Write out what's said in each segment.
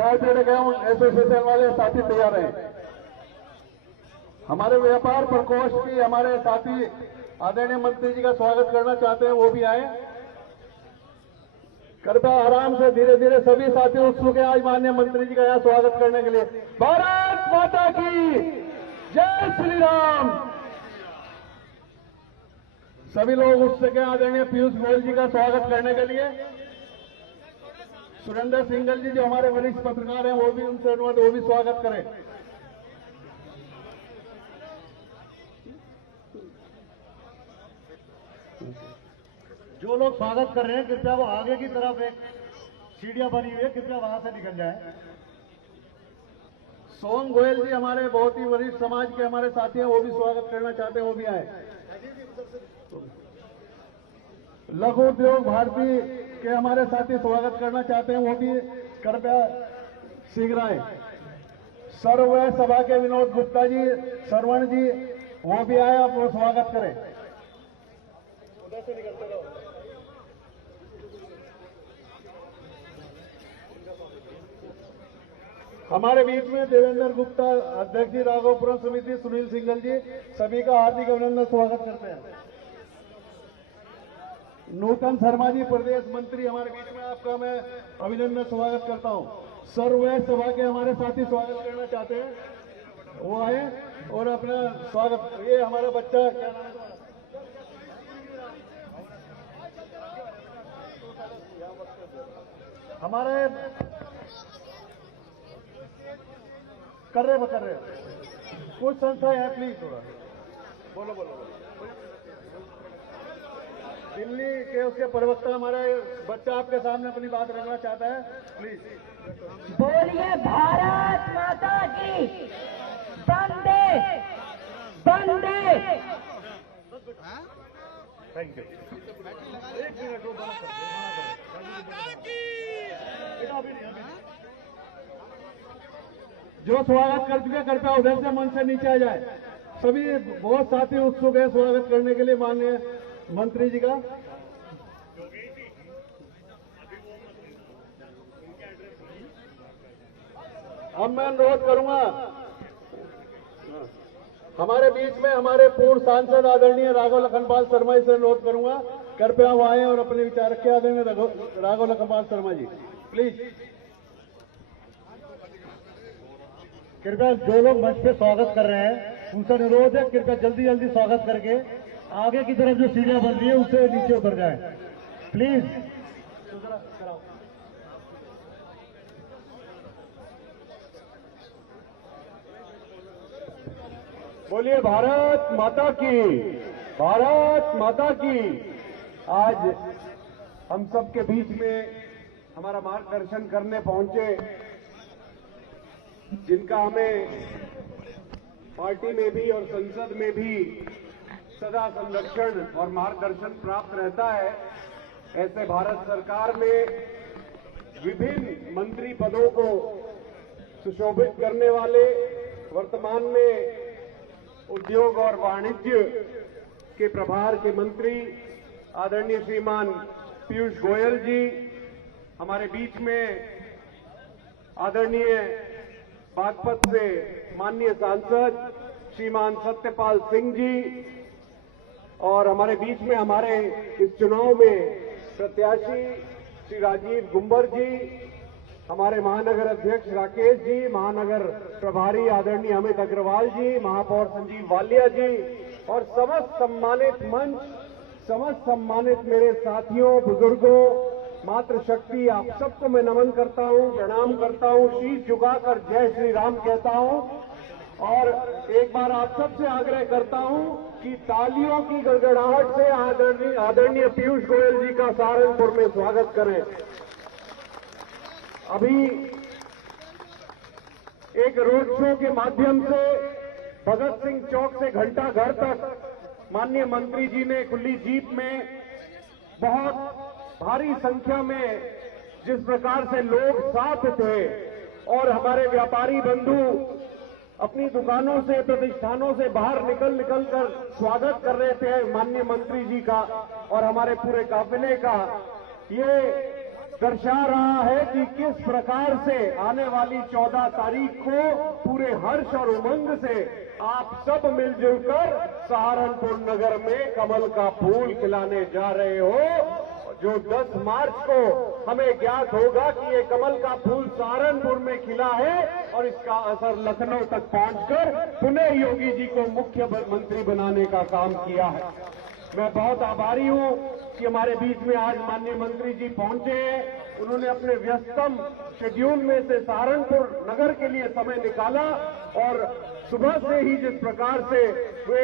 चाय पीने गए एसोसिएशन वाले साथी तैयार हैं। हमारे व्यापार प्रकोष्ठ की हमारे साथी आदरणीय मंत्री जी का स्वागत करना चाहते हैं, वो भी आए। कृपया आराम से धीरे धीरे सभी साथी उत्सुक हैं आज माननीय मंत्री जी का यहाँ स्वागत करने के लिए। भारत माता की जय श्री राम। सभी लोग उत्सुक हैं आदरणीय पीयूष गोयल जी का स्वागत करने के लिए। सुरेंद्र सिंघल जी जो हमारे वरिष्ठ पत्रकार हैं वो भी उनसे अनुरोध, वो भी स्वागत करें। जो लोग स्वागत कर रहे हैं कृपया वो आगे की तरफ एक सीढ़ियां बनी हुई है, कृपया वहां से निकल जाए। सोम गोयल जी हमारे बहुत ही वरिष्ठ समाज के हमारे साथी हैं, वो भी स्वागत करना चाहते हैं, वो भी आए। लघु उद्योग भारती के हमारे साथी स्वागत करना चाहते हैं, वो भी कृपया शीघ्र आए। सर्व सभा के विनोद गुप्ता जी, श्रवण जी, वो भी आए, आप वो स्वागत करें। उधर से निकलते रहो। हमारे बीच में देवेंद्र गुप्ता अध्यक्ष जी, राघवपुरम समिति, सुनील सिंघल जी, सभी का हार्दिक अभिनंदन स्वागत करते हैं। नूतन शर्मा जी प्रदेश मंत्री हमारे बीच में, आपका मैं अभिनंदन स्वागत करता हूं। सर्व सभा के हमारे साथी स्वागत करना चाहते हैं, वो आए और अपना स्वागत। ये हमारा बच्चा क्या नाम है हमारे कर रहे कुछ संस्था है, प्लीज थोड़ा बोलो। दिल्ली के उसके प्रवक्ता हमारा बच्चा आपके सामने अपनी बात रखना चाहता है, प्लीज बोलिए भारत माता की वंदे वंदे। Thank you. जो स्वागत कर चुके कृपया उधर से मंच से नीचे आ जाए। सभी बहुत साथी उत्सुक है स्वागत करने के लिए माननीय मंत्री जी का। अब मैं अनुरोध करूंगा हमारे बीच में हमारे पूर्व सांसद आदरणीय राघव लखनपाल शर्मा जी से अनुरोध करूंगा, कृपया वो आए और अपने विचार रखें। आदरणीय राघव लखनपाल शर्मा जी, प्लीज। कृपया जो लोग मंच पे स्वागत कर रहे हैं उनसे अनुरोध है कृपया जल्दी जल्दी स्वागत करके आगे की तरफ जो सीढ़ियां बन रही है उससे नीचे उतर जाए प्लीज। बोलिए भारत माता की, भारत माता की। आज हम सबके बीच में हमारा मार्गदर्शन करने पहुंचे, जिनका हमें पार्टी में भी और संसद में भी सदा संरक्षण और मार्गदर्शन प्राप्त रहता है। ऐसे भारत सरकार में विभिन्न मंत्री पदों को सुशोभित करने वाले वर्तमान में उद्योग और वाणिज्य के प्रभार के मंत्री आदरणीय श्रीमान पीयूष गोयल जी, हमारे बीच में आदरणीय बागपत से माननीय सांसद श्रीमान सत्यपाल सिंह जी, और हमारे बीच में हमारे इस चुनाव में प्रत्याशी श्री राजीव गुंबर जी, हमारे महानगर अध्यक्ष राकेश जी, महानगर प्रभारी आदरणीय अमित अग्रवाल जी, महापौर संजीव वालिया जी और समस्त सम्मानित मंच, समस्त सम्मानित मेरे साथियों, बुजुर्गों, मातृशक्ति, आप सबको मैं नमन करता हूं, प्रणाम करता हूं, शीश झुकाकर जय श्री राम कहता हूं। और एक बार आप सबसे आग्रह करता हूं कि तालियों की गड़गड़ाहट से आदरणीय पीयूष गोयल जी का सहारनपुर में स्वागत करें। अभी एक रोड शो के माध्यम से भगत सिंह चौक से घंटा घर तक माननीय मंत्री जी ने खुली जीप में बहुत भारी संख्या में जिस प्रकार से लोग साथ थे और हमारे व्यापारी बंधु अपनी दुकानों से, प्रतिष्ठानों से बाहर निकल कर स्वागत कर रहे थे माननीय मंत्री जी का और हमारे पूरे काफिले का, ये दर्शा रहा है कि किस प्रकार से आने वाली 14 तारीख को पूरे हर्ष और उमंग से आप सब मिलजुल कर सहारनपुर नगर में कमल का फूल खिलाने जा रहे हो। जो 10 मार्च को हमें ज्ञात होगा कि ये कमल का फूल सहारनपुर में खिला है और इसका असर लखनऊ तक पहुंचकर पुनः योगी जी को मुख्यमंत्री बनाने का काम किया है। मैं बहुत आभारी हूं कि हमारे बीच में आज माननीय मंत्री जी पहुंचे हैं। उन्होंने अपने व्यस्तम शेड्यूल में से सहारनपुर नगर के लिए समय निकाला और सुबह से ही जिस प्रकार से वे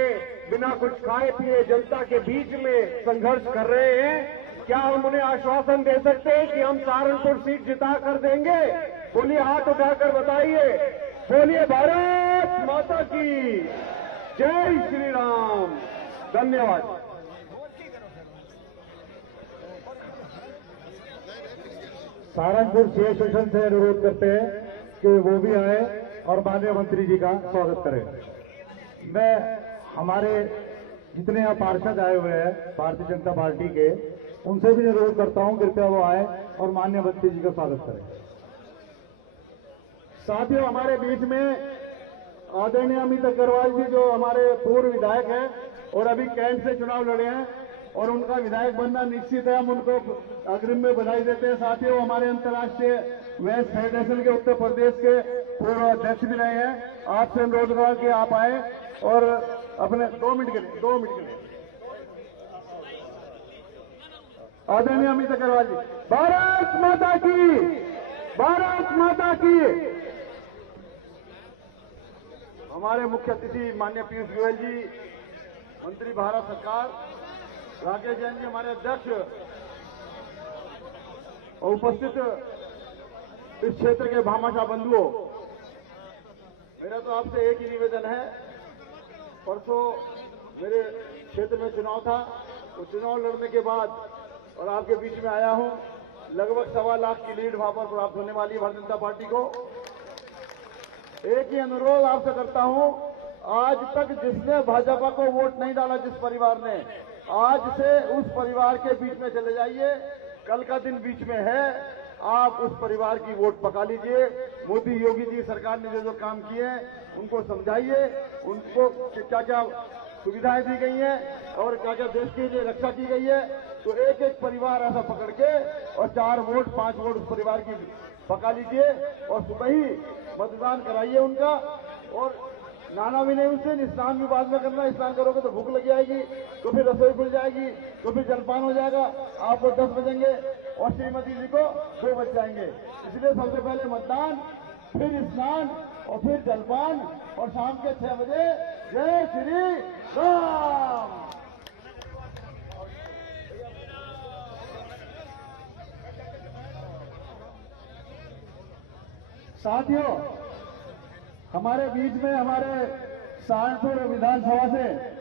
बिना कुछ खाए पिए जनता के बीच में संघर्ष कर रहे हैं, क्या हम उन्हें आश्वासन दे सकते हैं कि हम सहारनपुर सीट जिता कर देंगे? बोलिए, हाथ उठाकर बताइए। बोलिए भारत माता की जय श्री राम। धन्यवाद। सहारनपुर सी सेशन से अनुरोध करते हैं कि वो भी आए और माननीय मंत्री जी का स्वागत करें। मैं हमारे जितने यहाँ पार्षद आए हुए हैं भारतीय जनता पार्टी के, उनसे भी अनुरोध करता हूं कृपया वो आए और माननीय मंत्री जी का स्वागत करें। साथियों, हमारे बीच में आदरणीय अमित अग्रवाल जी जो हमारे पूर्व विधायक हैं और अभी कैंट से चुनाव लड़े हैं और उनका विधायक बनना निश्चित है, हम उनको अग्रिम में बधाई देते हैं। साथियों, हमारे अंतर्राष्ट्रीय वेस्ट फेडरेशन के उत्तर प्रदेश के पूर्व अध्यक्ष भी रहे हैं। आपसे अनुरोध करा कि आप आए और अपने 2 मिनट के लिए आदरणीय अमित अग्रवाल जी। भारत माता की, भारत माता की। हमारे मुख्य अतिथि माननीय पीयूष गोयल जी, मंत्री भारत सरकार, राकेश जैन जी हमारे अध्यक्ष, और उपस्थित इस क्षेत्र के भामाशाह बंधुओं, मेरा तो आपसे एक ही निवेदन है। परसों मेरे क्षेत्र में चुनाव था, तो चुनाव लड़ने के बाद और आपके बीच में आया हूं। लगभग 1.25 लाख की लीड वहां पर प्राप्त होने वाली है भारतीय जनता पार्टी को। एक ही अनुरोध आपसे करता हूं, आज तक जिसने भाजपा को वोट नहीं डाला, जिस परिवार ने, आज से उस परिवार के बीच में चले जाइए। कल का दिन बीच में है, आप उस परिवार की वोट पका लीजिए। मोदी योगी जी सरकार ने जो काम किए हैं उनको समझाइए, उनको क्या क्या सुविधाएं दी गई हैं और क्या क्या देश के लिए रक्षा की गई है। तो एक एक परिवार ऐसा पकड़ के और 4 वोट 5 वोट उस परिवार की पका लीजिए और सुबह ही मतदान कराइए उनका। और नहाना भी नहीं, उससे स्नान भी बाद में करना। स्नान करोगे तो भूख लग जाएगी, तो फिर रसोई खुल जाएगी, तो फिर जलपान हो जाएगा। आपको 10 बजेंगे और श्रीमती जी को 2 बज जाएंगे। इसलिए सबसे पहले मतदान, फिर स्नान और फिर जलपान और शाम के 6 बजे जय श्री राम। साथियों, हमारे बीच में हमारे सहारनपुर विधानसभा से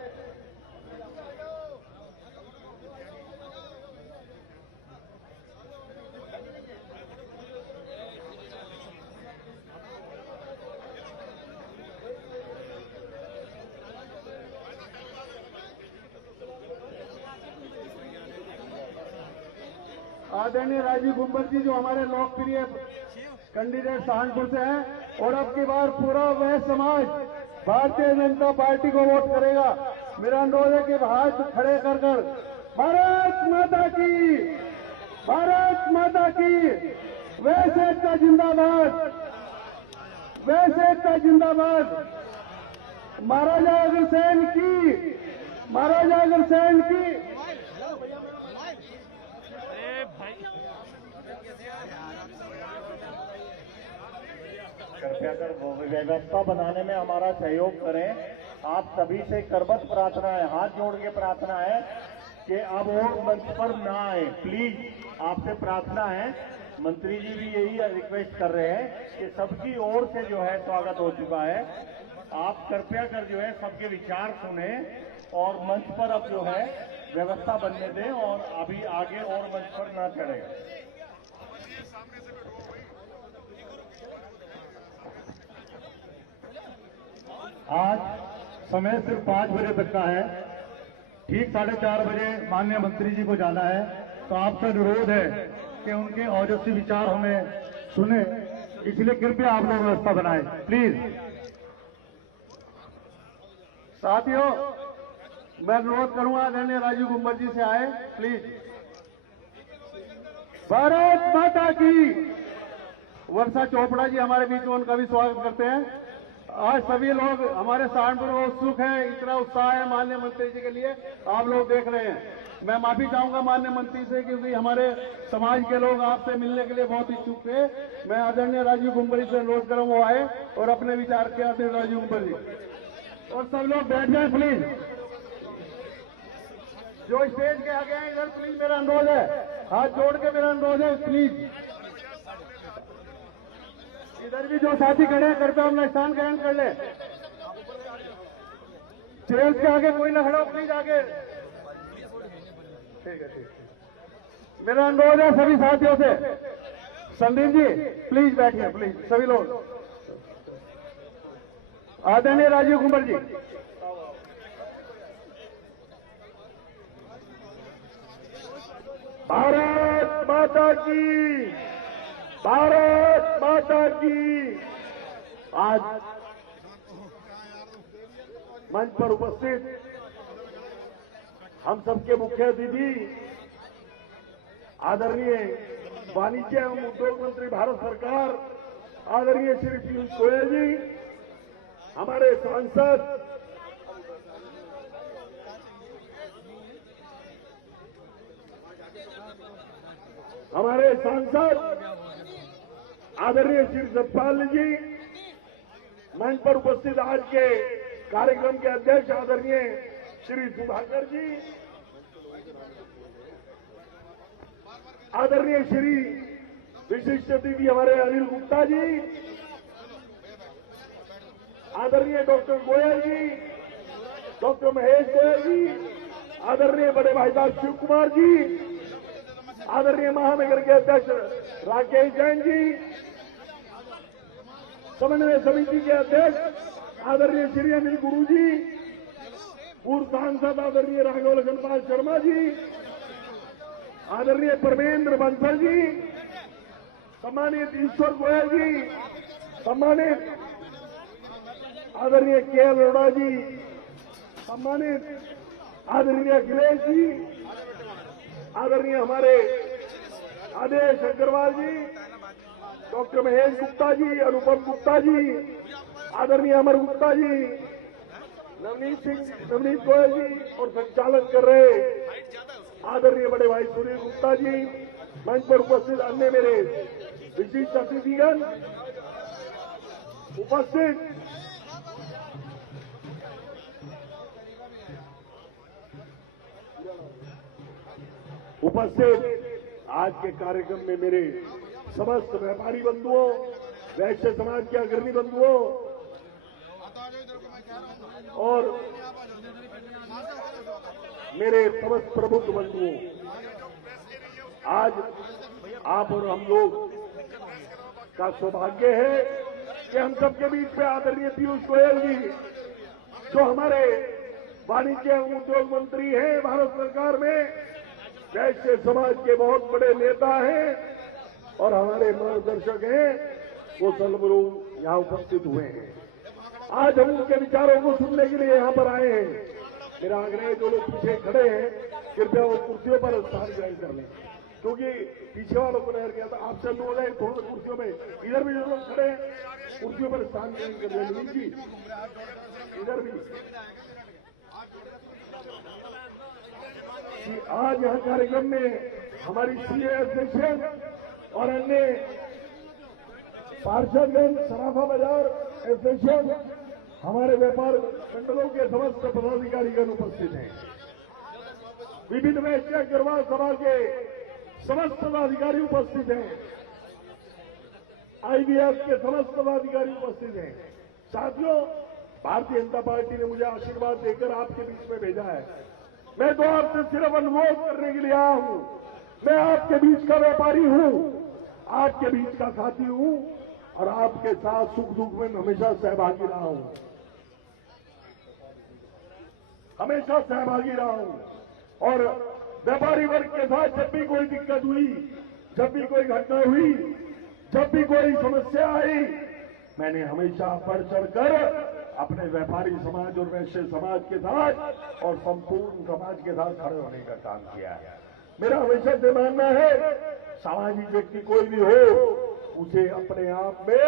आदरणीय राजीव गुंबर जी जो हमारे लोकप्रिय कैंडिडेट सहारनपुर से हैं और अब की बार पूरा वह समाज भारतीय जनता पार्टी को वोट करेगा। मेरा अनुरोध है कि हाथ खड़े कर कर भारत माता की, भारत माता की, वैसे एकता जिंदाबाद, वैसे एकता जिंदाबाद, महाराजा अग्रसेन की, महाराजा अग्रसेन की। कृपया कर व्यवस्था बनाने में हमारा सहयोग करें। आप सभी से करबद्ध प्रार्थना है, हाथ जोड़ के प्रार्थना है कि अब और मंच पर ना आए, प्लीज आपसे प्रार्थना है। मंत्री जी भी यही रिक्वेस्ट कर रहे हैं कि सबकी ओर से जो है स्वागत हो चुका है। आप कृपया कर जो है सबके विचार सुने और मंच पर अब जो है व्यवस्था बनने दें और अभी आगे और मंच पर ना चढ़े। आज समय सिर्फ 5 बजे तक का है, ठीक 4:30 बजे माननीय मंत्री जी को जाना है। तो आपसे अनुरोध है कि उनके ओजस्वी विचार हमें सुने, इसलिए कृपया आप लोग व्यवस्था बनाएं प्लीज। साथियों, मैं अनुरोध करूंगा आदरणीय राजीव गुंबर जी से आए प्लीज। भारत माता की। वर्षा चोपड़ा जी हमारे बीच में, उनका भी स्वागत करते हैं। आज सभी लोग हमारे सहारनपुर में उत्सुक हैं, इतना उत्साह है माननीय मंत्री जी के लिए, आप लोग देख रहे हैं। मैं माफी चाहूंगा माननीय मंत्री से, क्योंकि हमारे समाज के लोग आपसे मिलने के लिए बहुत इच्छुक थे। मैं आदरणीय राजीव गुंबर जी से अनुरोध करूं वो आए और अपने विचार के आदरणीय राजीव गुंबर जी। और सब लोग बैठ जाए प्लीज, जो स्टेज के आगे हैं इधर प्लीज, मेरा अनुरोध है, हाथ जोड़ के मेरा अनुरोध है प्लीज। इधर भी जो साथी खड़े हैं कृपया अपना स्थान ग्रहण कर ले। स्टेज के आगे कोई ना खड़ा हो प्लीज, आगे। ठीक है, ठीक। मेरा अनुरोध है सभी साथियों से, संदीप जी प्लीज बैठिए प्लीज, सभी लोग। आदरणीय राजीव कुमार जी। भारत माता की, भारत माता की। आज मंच पर उपस्थित हम सबके मुख्य अतिथि आदरणीय वाणिज्य एवं उद्योग मंत्री भारत सरकार आदरणीय श्री पीयूष गोयल जी, हमारे सांसद आदरणीय श्री सतपाल जी, मंच पर उपस्थित आज के कार्यक्रम के अध्यक्ष आदरणीय श्री सुधाकर जी, आदरणीय श्री विशिष्ट अतिथि हमारे अनिल गुप्ता जी, आदरणीय डॉक्टर गोयल जी, डॉक्टर महेश गोयल जी, आदरणीय बड़े भाई साहब शिव कुमार जी, आदरणीय महानगर के अध्यक्ष राकेश जैन जी, समन्वय समिति के अध्यक्ष आदरणीय श्री अनिल गुरु जी, पूर्व सांसद आदरणीय राघव लखनपाल शर्मा जी, आदरणीय परमेंद्र बंसल जी, सम्मानित ईश्वर गोयल जी, सम्मानित आदरणीय के एल अरोड़ा जी, सम्मानित आदरणीय अखिलेश जी, आदरणीय हमारे आदेश अग्रवाल जी, डॉक्टर महेश गुप्ता जी, अनुपम गुप्ता जी, आदरणीय अमर गुप्ता जी, नवनीत गोयल जी और संचालन कर रहे आदरणीय बड़े भाई सुनील गुप्ता जी, मंच पर उपस्थित अन्य मेरे विशिष्ट अतिथिगण उपस्थित आज के कार्यक्रम में मेरे समस्त व्यापारी बंधुओं, वैश्य समाज के अग्रणी बंधुओं और मेरे समस्त प्रबुद्ध बंधुओं, आज आप और हम लोग का सौभाग्य है कि हम सबके बीच में आदरणीय पीयूष गोयल जी, जो हमारे वाणिज्य एवं उद्योग मंत्री हैं भारत सरकार में, वैश्य समाज के बहुत बड़े नेता हैं और हमारे मार्गदर्शक हैं, वो सर्वरू यहाँ उपस्थित हुए हैं। आज हम उनके विचारों को सुनने के लिए यहाँ पर आए हैं। मेरा आग्रह है जो लोग पीछे खड़े हैं कृपया वो कुर्सियों पर स्थान ग्रहण कर लें, क्योंकि पीछे वालों को रह गया था। आप चल हो गए थोड़ा कुर्सियों में, इधर भी जो लोग खड़े हैं कुर्सियों पर स्थान ग्रहण कर लें जी, इधर भी। आज यहाँ कार्यक्रम में हमारी सीए एसोसिएशन और अन्य पार्षदगण, सराफा बाजार एसोसिएशन, हमारे व्यापार मंडलों के समस्त पदाधिकारीगण उपस्थित हैं। विभिन्न वैश्य अग्रवाल सभा के समस्त पदाधिकारी उपस्थित हैं। आईबीएफ के समस्त पदाधिकारी उपस्थित हैं। साथियों, भारतीय जनता पार्टी ने मुझे आशीर्वाद देकर आपके बीच में भेजा है। मैं तो आपसे सिर्फ अनुरोध करने के लिए आया हूं। मैं आपके बीच का व्यापारी हूं, आपके बीच का साथी हूं और आपके साथ सुख दुख में हमेशा सहभागी रहा हूं, हमेशा सहभागी रहा हूं। और व्यापारी वर्ग के साथ जब भी कोई दिक्कत हुई, जब भी कोई घटना हुई, जब भी कोई समस्या आई, मैंने हमेशा बढ़ चढ़कर अपने व्यापारी समाज और वैश्य समाज के साथ और संपूर्ण समाज के साथ खड़े होने का काम किया है। मेरा हमेशा से मानना है, सामाजिक व्यक्ति कोई भी हो, उसे अपने आप में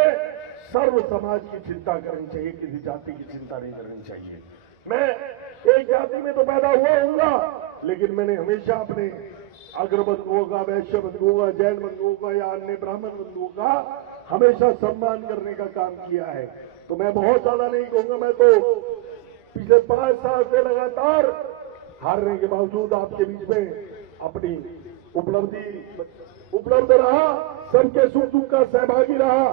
सर्व समाज की चिंता करनी चाहिए, किसी जाति की चिंता नहीं करनी चाहिए। मैं एक जाति में तो पैदा हुआ हूँगा, लेकिन मैंने हमेशा अपने अग्र बंधुओं का, वैश्य बंधुओं का, जैन बंधुओं का या अन्य ब्राह्मण बंधुओं का हमेशा सम्मान करने का काम किया है। तो मैं बहुत ज्यादा नहीं कहूंगा, मैं तो पिछले 5 साल से लगातार हारने के बावजूद आपके बीच में अपनी उपलब्ध रहा, सबके सुख दुख का सहभागी रहा।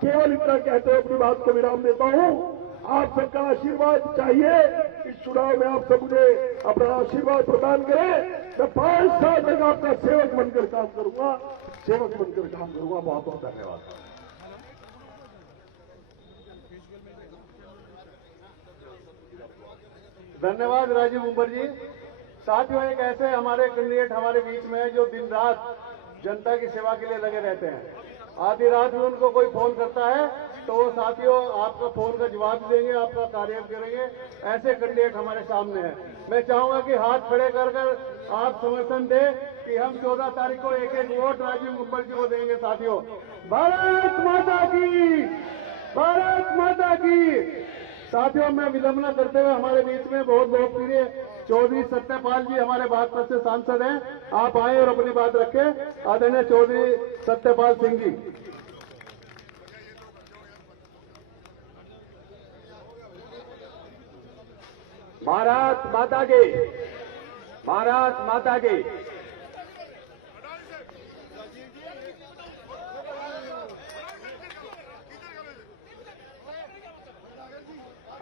केवल इतना कहते हुए अपनी बात को विराम देता हूं। आप सबका आशीर्वाद चाहिए। इस चुनाव में आप सब मुझे अपना आशीर्वाद प्रदान करें। मैं 5 साल तक आपका सेवक बनकर काम करूंगा, बहुत बहुत धन्यवाद। धन्यवाद राजीव गुंबर जी। साथियों, एक ऐसे हमारे कैंडिडेट हमारे बीच में है जो दिन रात जनता की सेवा के लिए लगे रहते हैं। आधी रात में उनको कोई फोन करता है तो वो साथियों आपका फोन का जवाब देंगे, आपका कार्य करेंगे। ऐसे कैंडिडेट हमारे सामने हैं। मैं चाहूंगा कि हाथ खड़े कर आप समर्थन दें कि हम 14 तारीख को एक वोट राजीव गुंबर जी को देंगे। साथियों, भारत माता की, भारत माता की। साथियों, मैं विलंब न करते हुए हमारे बीच में बहुत लोकप्रिय चौधरी सत्यपाल जी हमारे बागपत से सांसद हैं। आप आए और अपनी बात रखें। आदरणीय चौधरी सत्यपाल सिंह जी। भारत माता की, भारत माता की।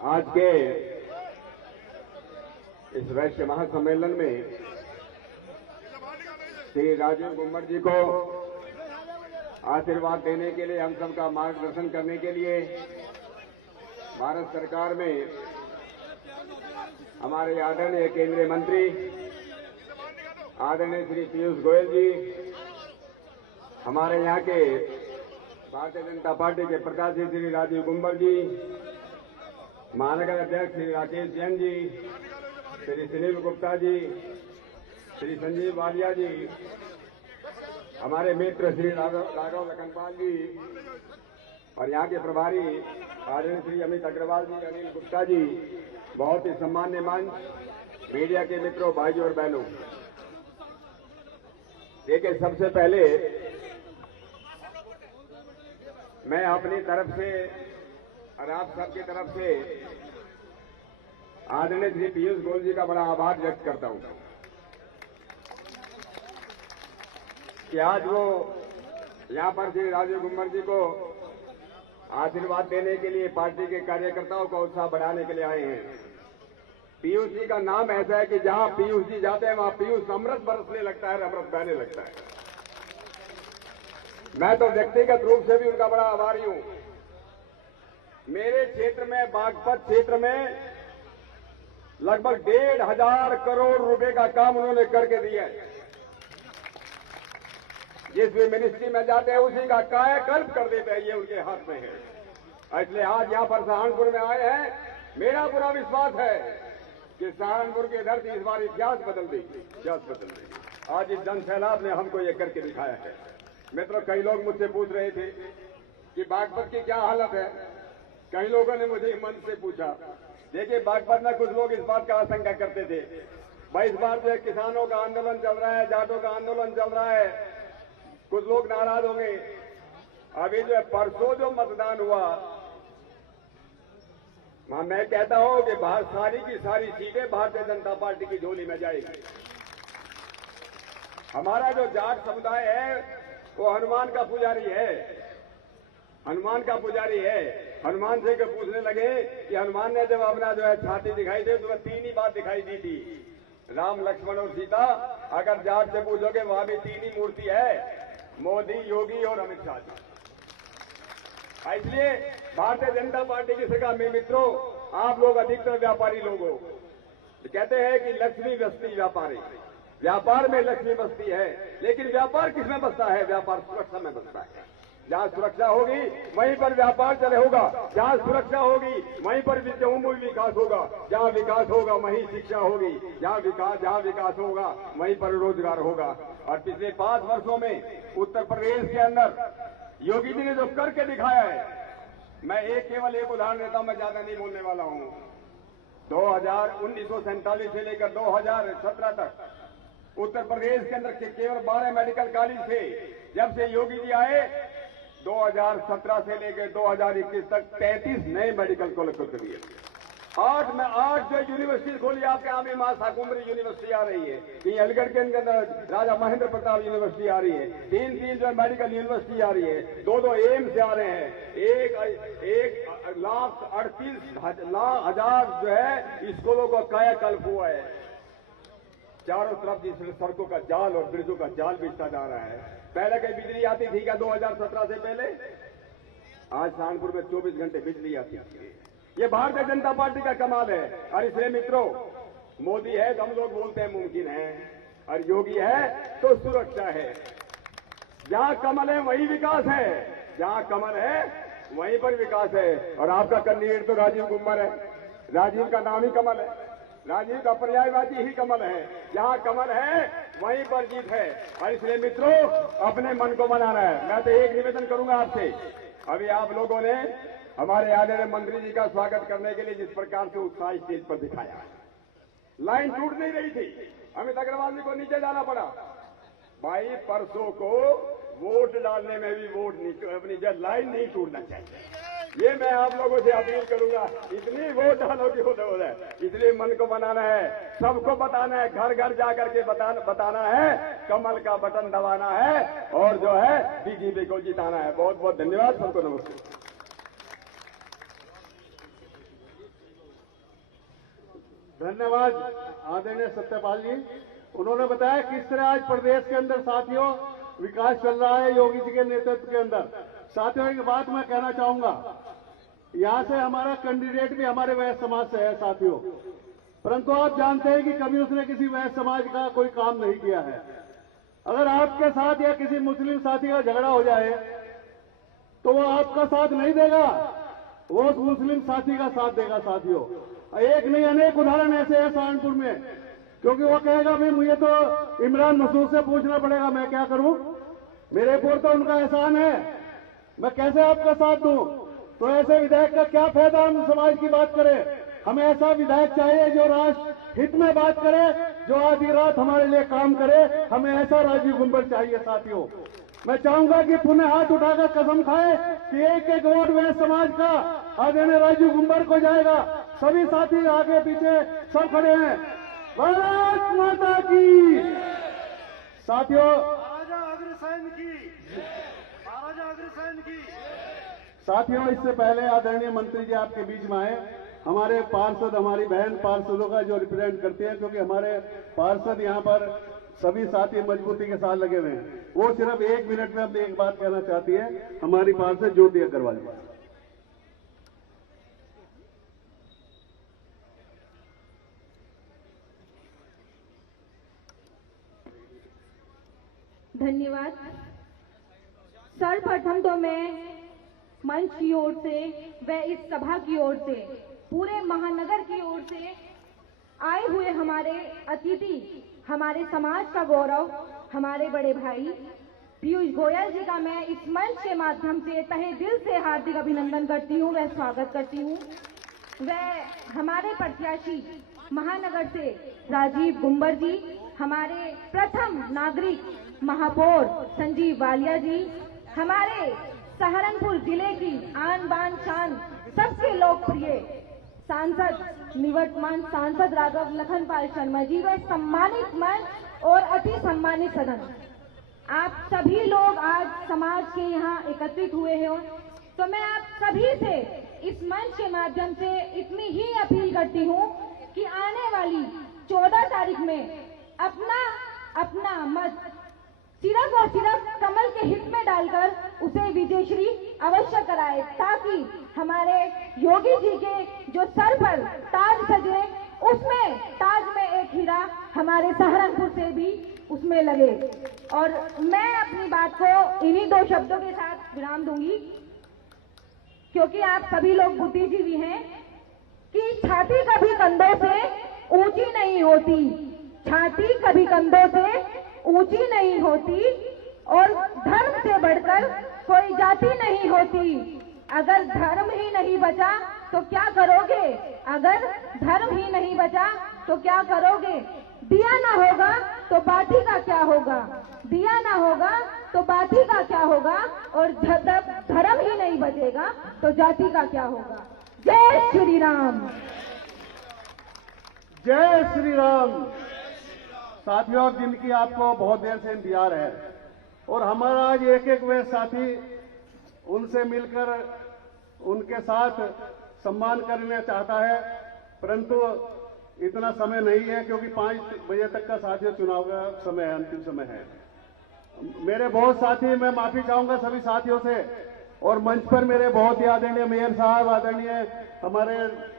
आज के इस वैश्य महासम्मेलन में श्री राजीव गुंबर जी को आशीर्वाद देने के लिए, हम सबका मार्गदर्शन करने के लिए भारत सरकार में हमारे आदरणीय केंद्रीय मंत्री आदरणीय श्री पीयूष गोयल जी, हमारे यहाँ के भारतीय जनता पार्टी के प्रत्याशी श्री राजीव गुंबर जी, महानगर अध्यक्ष श्री राकेश जैन जी, श्री सुनील गुप्ता जी, श्री संजीव वालिया जी, हमारे मित्र श्री राघव लखनपाल जी और यहाँ के प्रभारी आदरणीय श्री अमित अग्रवाल जी, अनिल गुप्ता जी, बहुत ही सम्मान्य मंच, मीडिया के मित्रों, भाइयों और बहनों। देखिए, सबसे पहले मैं अपनी तरफ से और आप सबकी तरफ से आदरणीय श्री पीयूष गोयल जी का बड़ा आभार व्यक्त करता हूं कि आज वो यहां पर श्री राजीव गुंबर जी को आशीर्वाद देने के लिए पार्टी के कार्यकर्ताओं का उत्साह बढ़ाने के लिए आए हैं। पीयूष जी का नाम ऐसा है कि जहां पीयूष जी जाते हैं वहां पीयूष अमृत बरसने लगता है, अमृत बहने लगता है। मैं तो व्यक्तिगत रूप से भी उनका बड़ा आभारी हूं। मेरे क्षेत्र में, बागपत क्षेत्र में लगभग 1,500 करोड़ रुपए का काम उन्होंने करके दिया है। जिस भी मिनिस्ट्री में जाते हैं उसी का कायाकल्प कर देते हैं, ये उनके हाथ में है। इसलिए आज यहाँ पर सहारनपुर में आए हैं। मेरा पूरा विश्वास है कि सहारनपुर की धरती इस बार इतिहास बदल देगी, इतिहास बदल देगी। आज इस जन सैलाब ने हमको ये करके दिखाया है। मित्रों, कई लोग मुझसे पूछ रहे थे कि बागपत की क्या हालत है। कई लोगों ने मुझे मन से पूछा। देखिए, बागपत में कुछ लोग इस बात का आशंका करते थे, भाई इस बार जो है किसानों का आंदोलन चल रहा है, जाटों का आंदोलन चल रहा है, कुछ लोग नाराज होंगे। अभी जो है परसों जो मतदान हुआ, मैं कहता हूं कि सारी की सारी सीटें भारतीय जनता पार्टी की झोली में जाएगी। हमारा जो जाट समुदाय है वो हनुमान का पुजारी है, हनुमान का पुजारी है। हनुमान से के पूछने लगे कि हनुमान ने जब अपना जो है छाती दिखाई दी तो वह 3 ही बात दिखाई दी थी, राम, लक्ष्मण और सीता। अगर जाट से पूछोगे वहां भी 3 ही मूर्ति है, मोदी, योगी और अमित शाह जी। इसलिए भारतीय जनता पार्टी की सरकार में मित्रों, आप लोग अधिकतर व्यापारी लोग हो। कहते हैं कि लक्ष्मी वस्ती व्यापारी, व्यापार में लक्ष्मी बसती है, लेकिन व्यापार किसमें बसता है? व्यापार सुरक्षा में बसता है। जहां सुरक्षा होगी वहीं पर व्यापार चले होगा, जहां सुरक्षा होगी वहीं पर विद्यामूलक विकास होगा, जहां विकास होगा वहीं शिक्षा होगी, जहां विकास होगा वहीं पर रोजगार होगा। और पिछले 5 वर्षों में उत्तर प्रदेश के अंदर योगी जी ने जो करके दिखाया है, मैं केवल एक उदाहरण देता हूं, मैं ज्यादा नहीं बोलने वाला हूं। 1947 से लेकर 2017 तक उत्तर प्रदेश के अंदर केवल 12 मेडिकल कॉलेज थे। जब से योगी जी आए 2017 से लेकर 2021 तक 33 नए मेडिकल कॉलेज खोल दिए। 8 जो यूनिवर्सिटी खोली आपके यहाँ भी, मां शाकुंभरी यूनिवर्सिटी आ रही है, कहीं अलीगढ़ के अंदर राजा महेंद्र प्रताप यूनिवर्सिटी आ रही है, 3 जो मेडिकल यूनिवर्सिटी आ रही है, 2 एम्स आ रहे हैं, 1,38,000 जो है स्कूलों का कायाकल्प हुआ है। चारों तरफ जिस सड़कों का जाल और ब्रिजों का जाल बिछता जा रहा है। पहले कहीं बिजली आती थी क्या 2017 से पहले? आज सहारनपुर में 24 घंटे बिजली आती है। ये भारतीय जनता पार्टी का कमाल है। और इसलिए मित्रों, मोदी है तो हम लोग बोलते हैं मुमकिन है, और योगी है तो सुरक्षा है। जहां कमल है वहीं विकास है, जहां कमल है वहीं पर विकास है। और आपका कैंडिडेट तो राजीव कुमार है, राजीव का नाम ही कमल है, राजीव का पर्यायवाची ही कमल है। जहां कमल है वहीं पर जीत है। और इसलिए मित्रों, अपने मन को बनाना है। मैं तो एक निवेदन करूंगा आपसे, अभी आप लोगों ने हमारे आदरणीय मंत्री जी का स्वागत करने के लिए जिस प्रकार से उत्साह स्टेज पर दिखाया, लाइन टूट नहीं रही थी, अमित अग्रवाल जी को नीचे जाना पड़ा। भाई परसों को वोट डालने में भी अपनी लाइन नहीं टूटना चाहिए, ये मैं आप लोगों से अपील करूंगा। इतनी वोट डालो कि हो जाए, इसलिए मन को बनाना है, सबको बताना है, घर घर जाकर के बताना है, कमल का बटन दबाना है और जो है बीजेपी को जिताना है। बहुत बहुत धन्यवाद, सबको नमस्ते। धन्यवाद आदरणीय सत्यपाल जी। उन्होंने बताया किस तरह आज प्रदेश के अंदर साथियों विकास चल रहा है योगी जी के नेतृत्व के अंदर। साथियों एक बात मैं कहना चाहूंगा, यहाँ से हमारा कैंडिडेट भी हमारे वैश्य समाज से है साथियों, परंतु आप जानते हैं कि कभी उसने किसी वैश्य समाज का कोई काम नहीं किया है। अगर आपके साथ या किसी मुस्लिम साथी का झगड़ा हो जाए तो वो आपका साथ नहीं देगा, वो उस मुस्लिम साथी का साथ देगा साथियों। एक नहीं अनेक उदाहरण ऐसे हैं सहारनपुर में, क्योंकि वो कहेगा भाई मुझे तो इमरान मसूद से पूछना पड़ेगा, मैं क्या करूं, मेरे ऊपर तो उनका एहसान है, मैं कैसे आपका साथ दूं। तो ऐसे विधायक का क्या फायदा हम समाज की बात करें। हमें ऐसा विधायक चाहिए जो राष्ट्र हित में बात करे, जो आधी रात हमारे लिए काम करे। हमें ऐसा राजीव गुंबर चाहिए साथियों। मैं चाहूंगा कि पुनः हाथ उठाकर कसम खाए कि एक एक वोट वैश्य समाज का आदरणीय राजीव गुंबर को जाएगा। सभी साथी आगे पीछे सब खड़े हैं। भारत माता की। साथियों महाराजा अग्रसेन की, महाराजा अग्रसेन की। साथियों इससे पहले आदरणीय मंत्री जी आपके बीच में आए, हमारे पार्षद, हमारी बहन पार्षदों का जो रिप्रेजेंट करते हैं, क्योंकि हमारे पार्षद यहाँ पर सभी साथी मजबूती के साथ लगे हुए हैं, वो सिर्फ 1 मिनट में अपनी एक बात कहना चाहती है। हमारी पार्षद ज्योति अग्रवाल जी। धन्यवाद। सर्वप्रथम तो मैं मंच की ओर से व इस सभा की ओर से, पूरे महानगर की ओर से आए हुए हमारे अतिथि, हमारे समाज का गौरव, हमारे बड़े भाई पीयूष गोयल जी का मैं इस मंच के माध्यम से तहे दिल से हार्दिक अभिनंदन करती हूँ व स्वागत करती हूँ। वह हमारे प्रत्याशी महानगर से राजीव गुंबर जी, हमारे प्रथम नागरिक महापौर संजीव वालिया जी, हमारे सहारनपुर जिले की आन बान शान सबसे लोकप्रिय सांसद, निवर्तमान सांसद राघव लखनपाल शर्मा जी, व सम्मानित मंच और अति सम्मानित सदन। आप सभी लोग आज समाज के यहाँ एकत्रित हुए हो, तो मैं आप सभी से इस मंच के माध्यम से इतनी ही अपील करती हूँ कि आने वाली 14 तारीख में अपना मत सिर्फ और सिर्फ कमल के हित में डालकर उसे विजयश्री अवश्य कराए, ताकि हमारे योगी जी के जो सर पर ताज सजे उसमें ताज में एक हीरा हमारे सहारनपुर से भी उसमें लगे। और मैं अपनी बात को इन्हीं 2 शब्दों के साथ विराम दूंगी, क्योंकि आप सभी लोग बुद्धिजीवी हैं, कि छाती कभी कंधों से ऊंची नहीं होती, छाती कभी कंधों से ऊंची नहीं होती, और धर्म से बढ़कर कोई जाति नहीं होती। अगर धर्म ही नहीं बचा तो क्या करोगे? अगर धर्म ही नहीं बचा तो क्या करोगे? दिया ना होगा तो बाती का क्या होगा? दिया ना होगा तो बाती का क्या होगा? और धर्म ही नहीं बचेगा तो जाति का क्या होगा? जय श्री राम। जय श्री राम। साथियों, जिनकी आपको बहुत देर से इंतजार है, और हमारा आज एक एक वे साथी उनसे मिलकर उनके साथ सम्मान करना चाहता है, परंतु इतना समय नहीं है, क्योंकि 5 बजे तक का साथियों चुनाव का समय है, अंतिम समय है। मेरे बहुत साथी, मैं माफी चाहूंगा सभी साथियों से, और मंच पर मेरे बहुत ही आदरणीय मेयर साहब, आदरणीय हमारे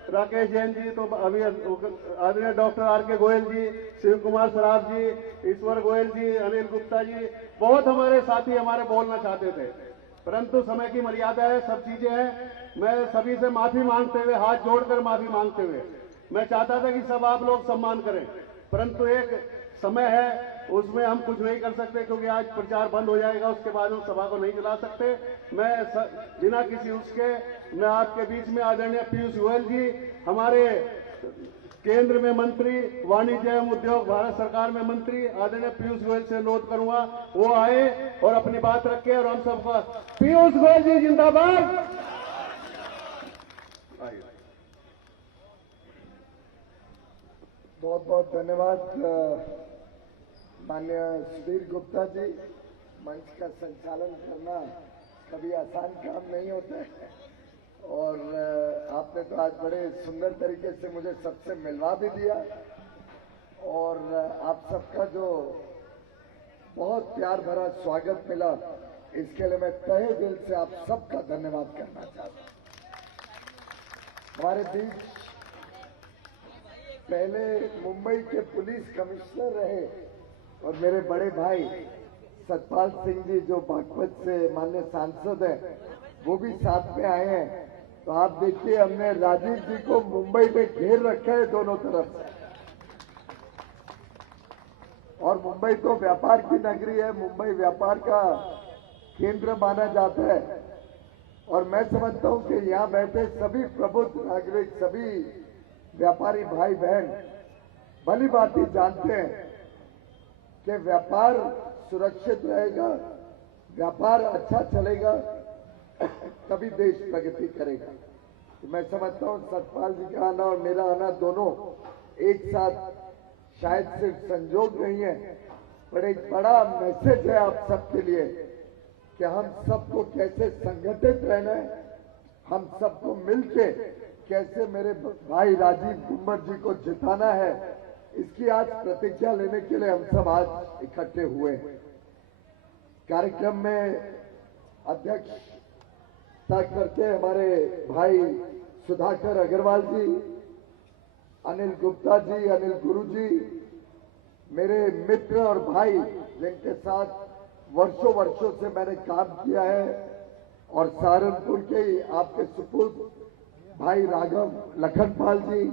राकेश जैन जी, तो अभी आदरणीय डॉक्टर आर.के. गोयल जी, शिव कुमार सराफ जी, ईश्वर गोयल जी, अनिल गुप्ता जी, बहुत हमारे साथी हमारे बोलना चाहते थे, परंतु समय की मर्यादा है, सब चीजें हैं। मैं सभी से माफी मांगते हुए, हाथ जोड़कर माफी मांगते हुए, मैं चाहता था कि सब आप लोग सम्मान करें, परंतु एक समय है, उसमें हम कुछ नहीं कर सकते, क्योंकि आज प्रचार बंद हो जाएगा, उसके बाद हम सभा को नहीं चला सकते। मैं बिना किसी उसके, मैं आपके बीच में आदरणीय पीयूष गोयल जी, हमारे केंद्र में मंत्री, वाणिज्य एवं उद्योग, भारत सरकार में मंत्री आदरणीय पीयूष गोयल से अनुरोध करूंगा, वो आए और अपनी बात रखे, और हम सबका पीयूष गोयल जी जिंदाबाद। बहुत बहुत धन्यवाद माननीय सुधीर गुप्ता जी। मंच का संचालन करना कभी आसान काम नहीं होता है, और आपने तो आज बड़े सुंदर तरीके से मुझे सबसे मिलवा भी दिया, और आप सबका जो बहुत प्यार भरा स्वागत मिला, इसके लिए मैं तहे दिल से आप सबका धन्यवाद करना चाहता हूं। हमारे बीच पहले मुंबई के पुलिस कमिश्नर रहे और मेरे बड़े भाई सतपाल सिंह जी, जो बागपत से माननीय सांसद हैं, वो भी साथ में आए हैं। तो आप देखिए, हमने राजीव जी को मुंबई में घेर रखा है दोनों तरफ से, और मुंबई तो व्यापार की नगरी है, मुंबई व्यापार का केंद्र माना जाता है, और मैं समझता हूं कि यहाँ बैठे सभी प्रबुद्ध नागरिक, सभी व्यापारी भाई बहन भली भांति जानते हैं कि व्यापार सुरक्षित रहेगा, व्यापार अच्छा चलेगा, तभी देश प्रगति करेगा। तो मैं समझता हूं सतपाल जी का आना और मेरा आना दोनों एक साथ शायद सिर्फ संजोग नहीं है, पर एक बड़ा मैसेज है आप सबके लिए कि हम सबको कैसे संगठित रहना है, हम सबको मिलके कैसे मेरे भाई राजीव गुंबर जी को जिताना है, इसकी आज प्रतिज्ञा लेने के लिए हम सब आज इकट्ठे हुए हैं। कार्यक्रम में अध्यक्षता करते हमारे भाई सुधाकर अग्रवाल जी, अनिल गुप्ता जी, अनिल गुरु जी, मेरे मित्र और भाई जिनके साथ वर्षों वर्षों से मैंने काम किया है, और सहारनपुर के ही आपके सुपुत्र भाई राघव लखनपाल जी,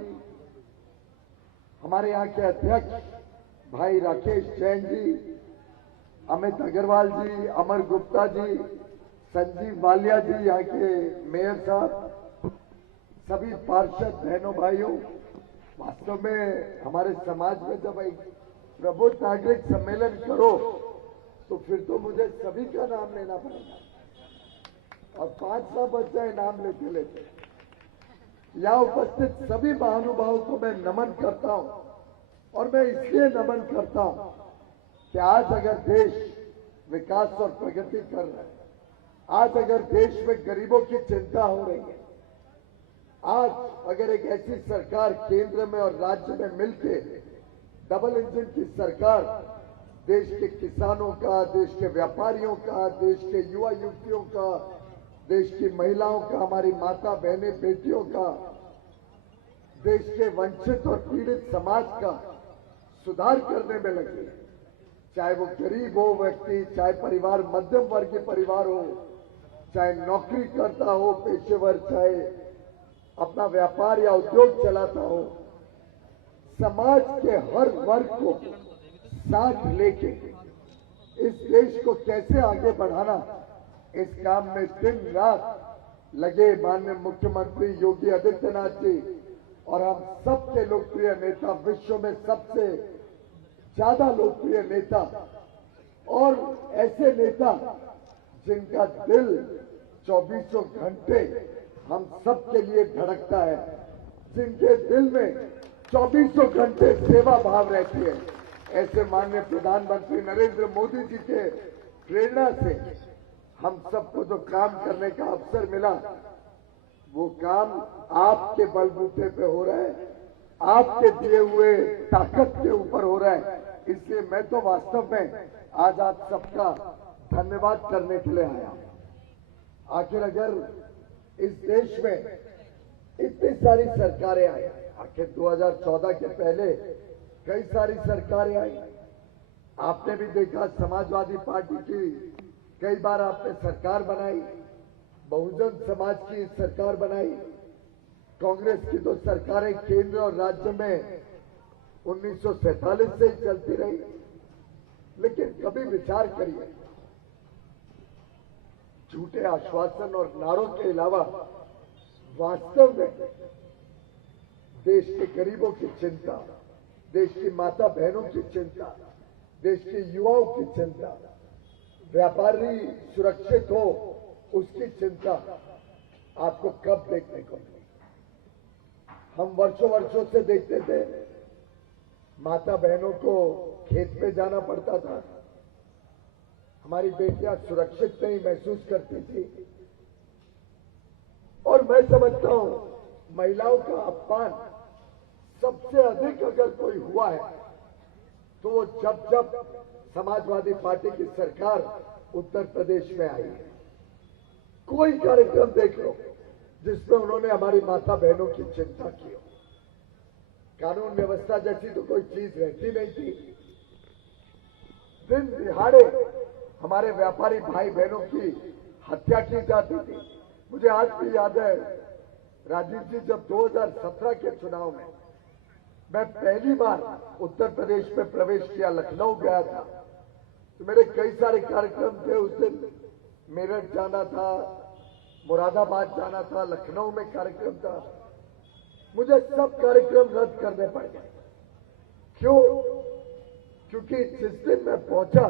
हमारे यहाँ के अध्यक्ष भाई राकेश जैन जी, अमित अग्रवाल जी, अमर गुप्ता जी, संजीव वालिया जी, यहाँ के मेयर साहब, सभी पार्षद बहनों भाइयों, वास्तव में हमारे समाज में जब एक प्रबुद्ध नागरिक सम्मेलन करो तो फिर तो मुझे सभी का नाम लेना पड़ेगा, और 5 बज जाए नाम लेते लेते। यहाँ उपस्थित सभी महानुभावों को मैं नमन करता हूं, और मैं इसलिए नमन करता हूं कि आज अगर देश विकास और प्रगति कर रहा है, आज अगर देश में गरीबों की चिंता हो रही है, आज अगर एक ऐसी सरकार केंद्र में और राज्य में मिलके डबल इंजन की सरकार देश के किसानों का, देश के व्यापारियों का, देश के युवा युवतियों का, देश की महिलाओं का, हमारी माता बहनें बेटियों का देश के वंचित और पीड़ित समाज का सुधार करने में लगे, चाहे वो गरीब हो व्यक्ति, चाहे परिवार मध्यम वर्ग के परिवार हो, चाहे नौकरी करता हो पेशेवर, चाहे अपना व्यापार या उद्योग चलाता हो, समाज के हर वर्ग को साथ लेके इस देश को कैसे आगे बढ़ाना, इस काम में दिन रात लगे माननीय मुख्यमंत्री योगी आदित्यनाथ जी और हम सबके लोकप्रिय नेता, विश्व में सबसे ज्यादा लोकप्रिय नेता और ऐसे नेता जिनका दिल 24 घंटे हम सबके लिए धड़कता है, जिनके दिल में 24 घंटे सेवा भाव रहती है, ऐसे माननीय प्रधानमंत्री नरेंद्र मोदी जी के प्रेरणा से हम सबको जो काम करने का अवसर मिला, वो काम आपके बलबूते पे हो रहा है, आपके दिए हुए ताकत के ऊपर हो रहा है। इसलिए मैं तो वास्तव में आज आप सबका धन्यवाद करने के लिए आया। आखिर अगर इस देश में इतनी सारी सरकारें आई, आखिर 2014 के पहले कई सारी सरकारें आई, आपने भी देखा समाजवादी पार्टी की कई बार आपने सरकार बनाई, बहुजन समाज की सरकार बनाई, कांग्रेस की तो सरकारें केंद्र और राज्य में 1947 से ही चलती रही। लेकिन कभी विचार करिए, झूठे आश्वासन और नारों के अलावा वास्तव में देश के गरीबों की चिंता, देश की माता बहनों की चिंता, देश के युवाओं की चिंता, व्यापारी सुरक्षित हो उसकी चिंता आपको कब देखने को मिली? हम वर्षों से देखते थे, माता बहनों को खेत पे जाना पड़ता था, हमारी बेटियां सुरक्षित नहीं महसूस करती थी। और मैं समझता हूं महिलाओं का अपमान सबसे अधिक अगर कोई हुआ है तो वो जब समाजवादी पार्टी की सरकार उत्तर प्रदेश में आई है। कोई कार्यक्रम देख लो जिसमें उन्होंने हमारी माता बहनों की चिंता की हो। कानून व्यवस्था जैसी तो कोई चीज रहती नहीं थी। दिन दिहाड़े हमारे व्यापारी भाई बहनों की हत्या की जाती थी। मुझे आज भी याद है, राजीव जी, जब 2017 के चुनाव में मैं पहली बार उत्तर प्रदेश में प्रवेश किया, लखनऊ गया था, तो मेरे कई सारे कार्यक्रम थे। उस दिन मेरठ जाना था, मुरादाबाद जाना था, लखनऊ में कार्यक्रम था। मुझे सब कार्यक्रम रद्द करने पड़ गए। क्यों? क्योंकि जिस दिन मैं पहुंचा,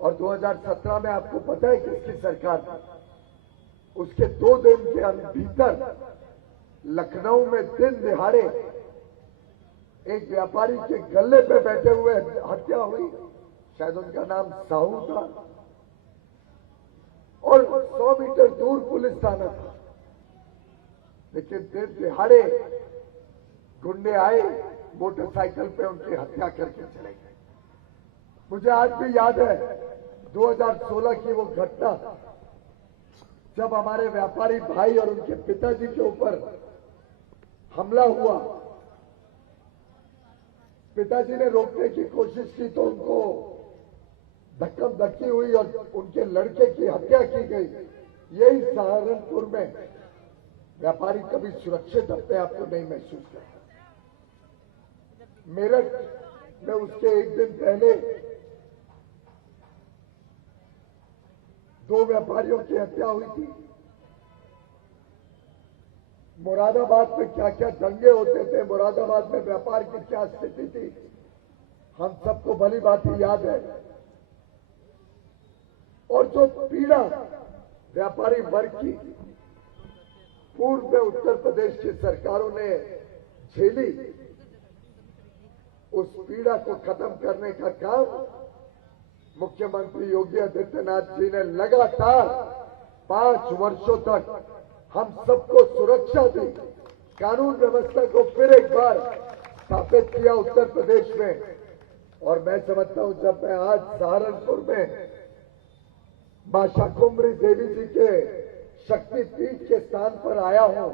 और 2017 में आपको पता है किसकी सरकार थी, उसके 2 दिन के भीतर लखनऊ में दिन दिहाड़े एक व्यापारी के गले पे बैठे हुए हत्या हुई। शायद उनका नाम साहू था, और 100 मीटर दूर पुलिस थाना था। लेकिन दिन दिहाड़े गुंडे आए, मोटरसाइकिल पे उनकी हत्या करके चले गए। मुझे आज भी याद है 2016 की वो घटना, जब हमारे व्यापारी भाई और उनके पिताजी के ऊपर हमला हुआ। पिताजी ने रोकने की कोशिश की तो उनको धक्कम धक्की हुई और उनके लड़के की हत्या की गई। यही सहारनपुर में व्यापारी कभी सुरक्षित अपने आप को नहीं महसूस करता। मेरठ में उसके एक दिन पहले 2 व्यापारियों की हत्या हुई थी। मुरादाबाद में क्या क्या दंगे होते थे, मुरादाबाद में व्यापार की क्या स्थिति थी, हम सबको भली भांति याद है। और जो पीड़ा व्यापारी वर्ग की पूर्व में उत्तर प्रदेश की सरकारों ने झेली, उस पीड़ा को खत्म करने का काम मुख्यमंत्री योगी आदित्यनाथ जी ने लगातार 5 वर्षों तक हम सबको सुरक्षा दी, कानून व्यवस्था को फिर एक बार स्थापित किया उत्तर प्रदेश में। और मैं समझता हूं, जब मैं आज सहारनपुर में मां शाकुंभरी देवी जी के शक्तिपीठ के स्थान पर आया हूं,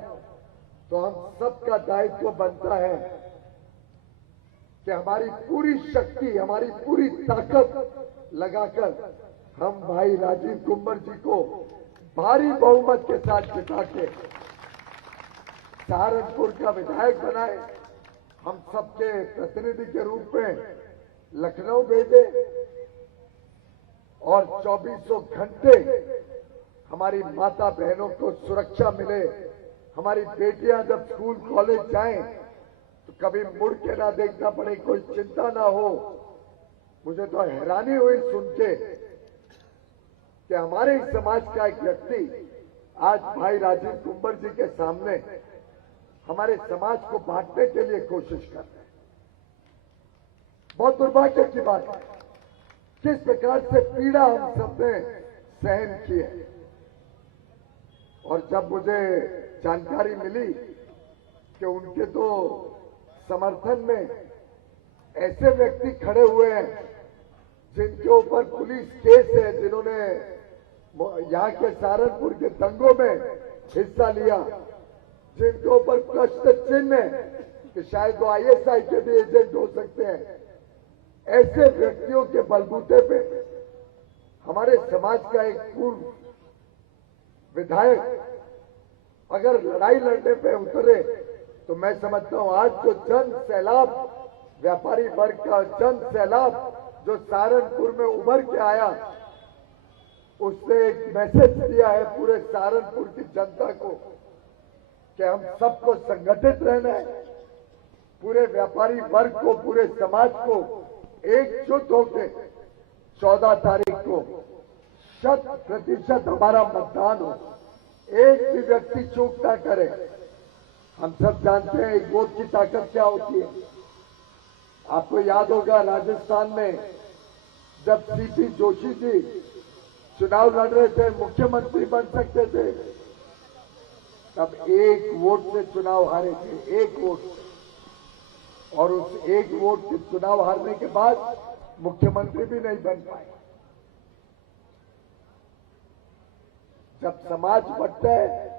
तो हम सबका दायित्व बनता है कि हमारी पूरी शक्ति, हमारी पूरी ताकत लगाकर हम भाई राजीव कुंवर जी को भारी बहुमत के साथ जिता के सहारनपुर का विधायक बनाए, हम सबके प्रतिनिधि के रूप में लखनऊ भेजे और 2400 घंटे हमारी माता बहनों को सुरक्षा मिले। हमारी बेटियां जब स्कूल कॉलेज जाएं तो कभी मुड़ के ना देखना पड़े, कोई चिंता ना हो। मुझे तो हैरानी हुई सुन के कि हमारे ही समाज का एक व्यक्ति आज भाई राजीव कुंवर जी के सामने हमारे समाज को बांटने के लिए कोशिश कर रहे हैं। बहुत दुर्भाग्य की बात है किस प्रकार से पीड़ा हम सबने सहन की है। और जब मुझे जानकारी मिली कि उनके तो समर्थन में ऐसे व्यक्ति खड़े हुए हैं जिनके ऊपर पुलिस केस है, जिन्होंने यहाँ के सहारनपुर के दंगों में हिस्सा लिया, जिनके ऊपर प्रश्न चिन्ह है कि शायद वो आईएसआई के भी एजेंट हो सकते हैं, ऐसे व्यक्तियों के बलबूते पे हमारे समाज का एक पूर्व विधायक अगर लड़ाई लड़ने पे उतरे तो मैं समझता हूं आज जो जन सैलाब, व्यापारी वर्ग का जन सैलाब जो सहारनपुर में उभर के आया, उसने एक मैसेज दिया है पूरे सहारनपुर की जनता को कि हम सबको संगठित रहना है। पूरे व्यापारी वर्ग को, पूरे समाज को एकजुट होकर 14 तारीख को 100% हमारा मतदान हो, एक भी व्यक्ति चूक ना करे। हम सब जानते हैं एक वोट की ताकत क्या होती है। आपको याद होगा राजस्थान में जब सीपी जोशी जी चुनाव लड़ रहे थे, मुख्यमंत्री बन सकते थे, तब एक वोट से चुनाव हारे थे, एक वोट। और उस एक वोट के चुनाव हारने के बाद मुख्यमंत्री भी नहीं बन पाए। जब समाज बढ़ता है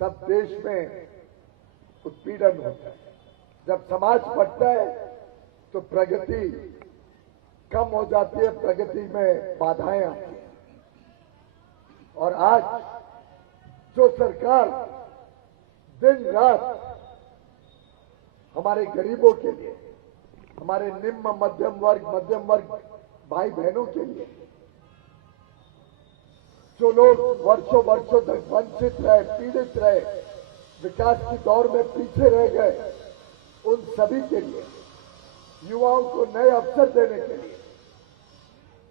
तब देश में उत्पीड़न होता है। जब समाज बढ़ता है तो प्रगति कम हो जाती है, प्रगति में बाधाएं आती हैं। और आज जो सरकार दिन रात हमारे गरीबों के लिए, हमारे निम्न मध्यम वर्ग भाई बहनों के लिए, जो लोग वर्षों वर्षों तक वंचित रहे, पीड़ित रहे, विकास की दौड़ में पीछे रह गए, उन सभी के लिए, युवाओं को नए अवसर देने के लिए,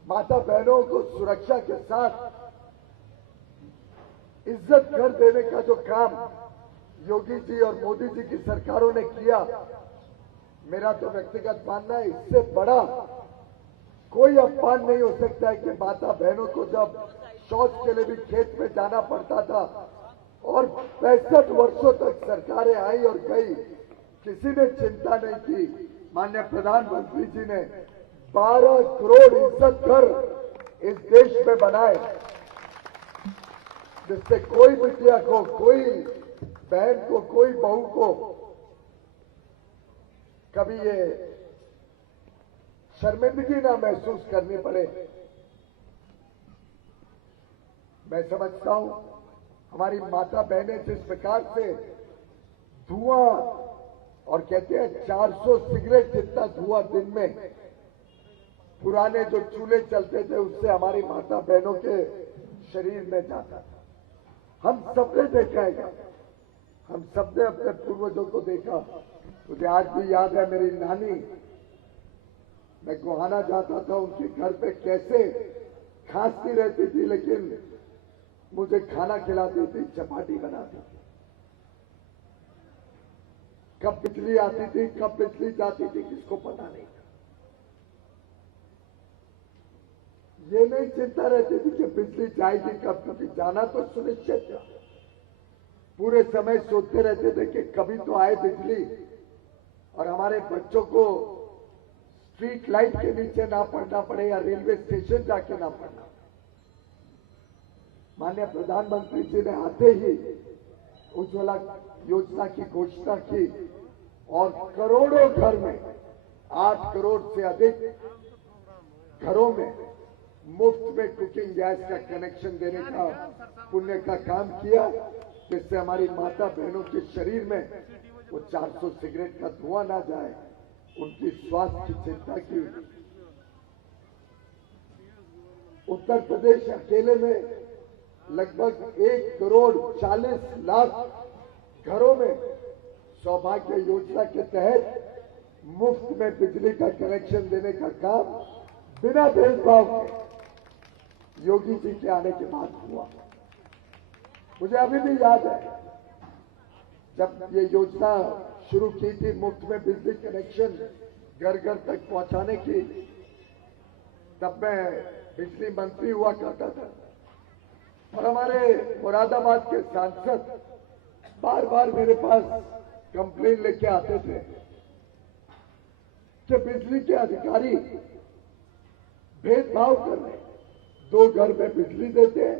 माता बहनों को सुरक्षा के साथ इज्जत घर देने का जो काम योगी जी और मोदी जी की सरकारों ने किया, मेरा तो व्यक्तिगत मानना है इससे बड़ा कोई अपमान नहीं हो सकता है कि माता बहनों को जब शौच के लिए भी खेत में जाना पड़ता था और 65 वर्षों तक सरकारें आई और गई, किसी ने चिंता नहीं की। माननीय प्रधानमंत्री जी ने 12 करोड़ इज्जत घर इस देश में बनाए, जिससे कोई बिटिया को, कोई बहन को, कोई बहू को कभी ये शर्मिंदगी ना महसूस करनी पड़े। मैं समझता हूं हमारी माता बहनें जिस प्रकार से धुआं, और कहते हैं 400 सिगरेट जितना धुआं दिन में पुराने जो चूल्हे चलते थे उससे हमारी माता बहनों के शरीर में जाता था। हम सबने देखा है, हम सबने अपने पूर्वजों को देखा। मुझे आज भी याद है मेरी नानी, मैं गोहाना जाता था उनके घर पे कैसे खांसती रहती थी, लेकिन मुझे खाना खिलाती थी, चपाती बनाती थी। कब बिजली आती थी, कब बिजली जाती थी, किसको पता नहीं था। ये नहीं चिंता रहती थी कि बिजली जाएगी कब, कभी जाना तो सुनिश्चित था। पूरे समय सोचते रहते थे कि कभी तो आए बिजली और हमारे बच्चों को स्ट्रीट लाइट के नीचे ना पड़ना पड़े या रेलवे स्टेशन जाके ना पड़ना। माननीय प्रधानमंत्री जी ने आते ही उज्ज्वला योजना की घोषणा की और करोड़ों घर में 8 करोड़ से अधिक घरों में मुफ्त में कुकिंग गैस का कनेक्शन देने का पुण्य का काम किया, जिससे हमारी माता बहनों के शरीर में वो 400 सिगरेट का धुआं ना जाए, उनकी स्वास्थ्य की चिंता की। उत्तर प्रदेश अकेले में लगभग 1 करोड़ 40 लाख घरों में सौभाग्य योजना के तहत मुफ्त में बिजली का कनेक्शन देने का काम बिना भेदभाव के योगी जी के आने के बाद हुआ। मुझे अभी भी याद है जब ये योजना शुरू की थी मुफ्त में बिजली कनेक्शन घर घर तक पहुंचाने की, तब मैं बिजली मंत्री हुआ करता था और हमारे मुरादाबाद के सांसद बार बार मेरे पास कंप्लेन लेके आते थे कि बिजली के अधिकारी भेदभाव कर रहे हैं, 2 घर में बिजली देते हैं,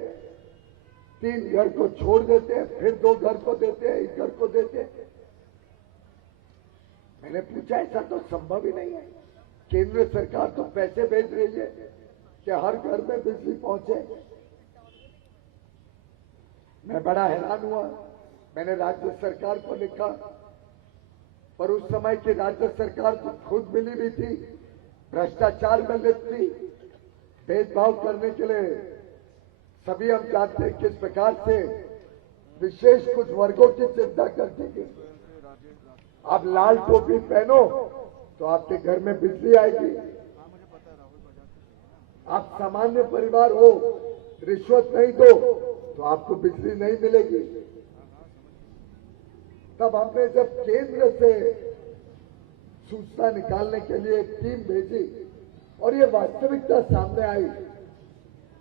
3 घर को छोड़ देते हैं, फिर 2 घर को देते हैं, 1 घर को देते हैं। मैंने पूछा ऐसा तो संभव ही नहीं है, केंद्र सरकार तो पैसे भेज रही है कि हर घर में बिजली पहुंचे। मैं बड़ा हैरान हुआ, मैंने राज्य सरकार को लिखा, पर उस समय की राज्य सरकार तो खुद मिली भी थी, भ्रष्टाचार में लिप्त थी, भेदभाव करने के लिए सभी हम जानते हैं किस प्रकार से विशेष कुछ वर्गों की चिंता करती थी। आप लाल टोपी पहनो तो आपके घर में बिजली आएगी, आप सामान्य परिवार हो, रिश्वत नहीं दो तो आपको बिजली नहीं मिलेगी। तब हमने जब केंद्र से सूचना निकालने के लिए एक टीम भेजी और ये वास्तविकता सामने आई,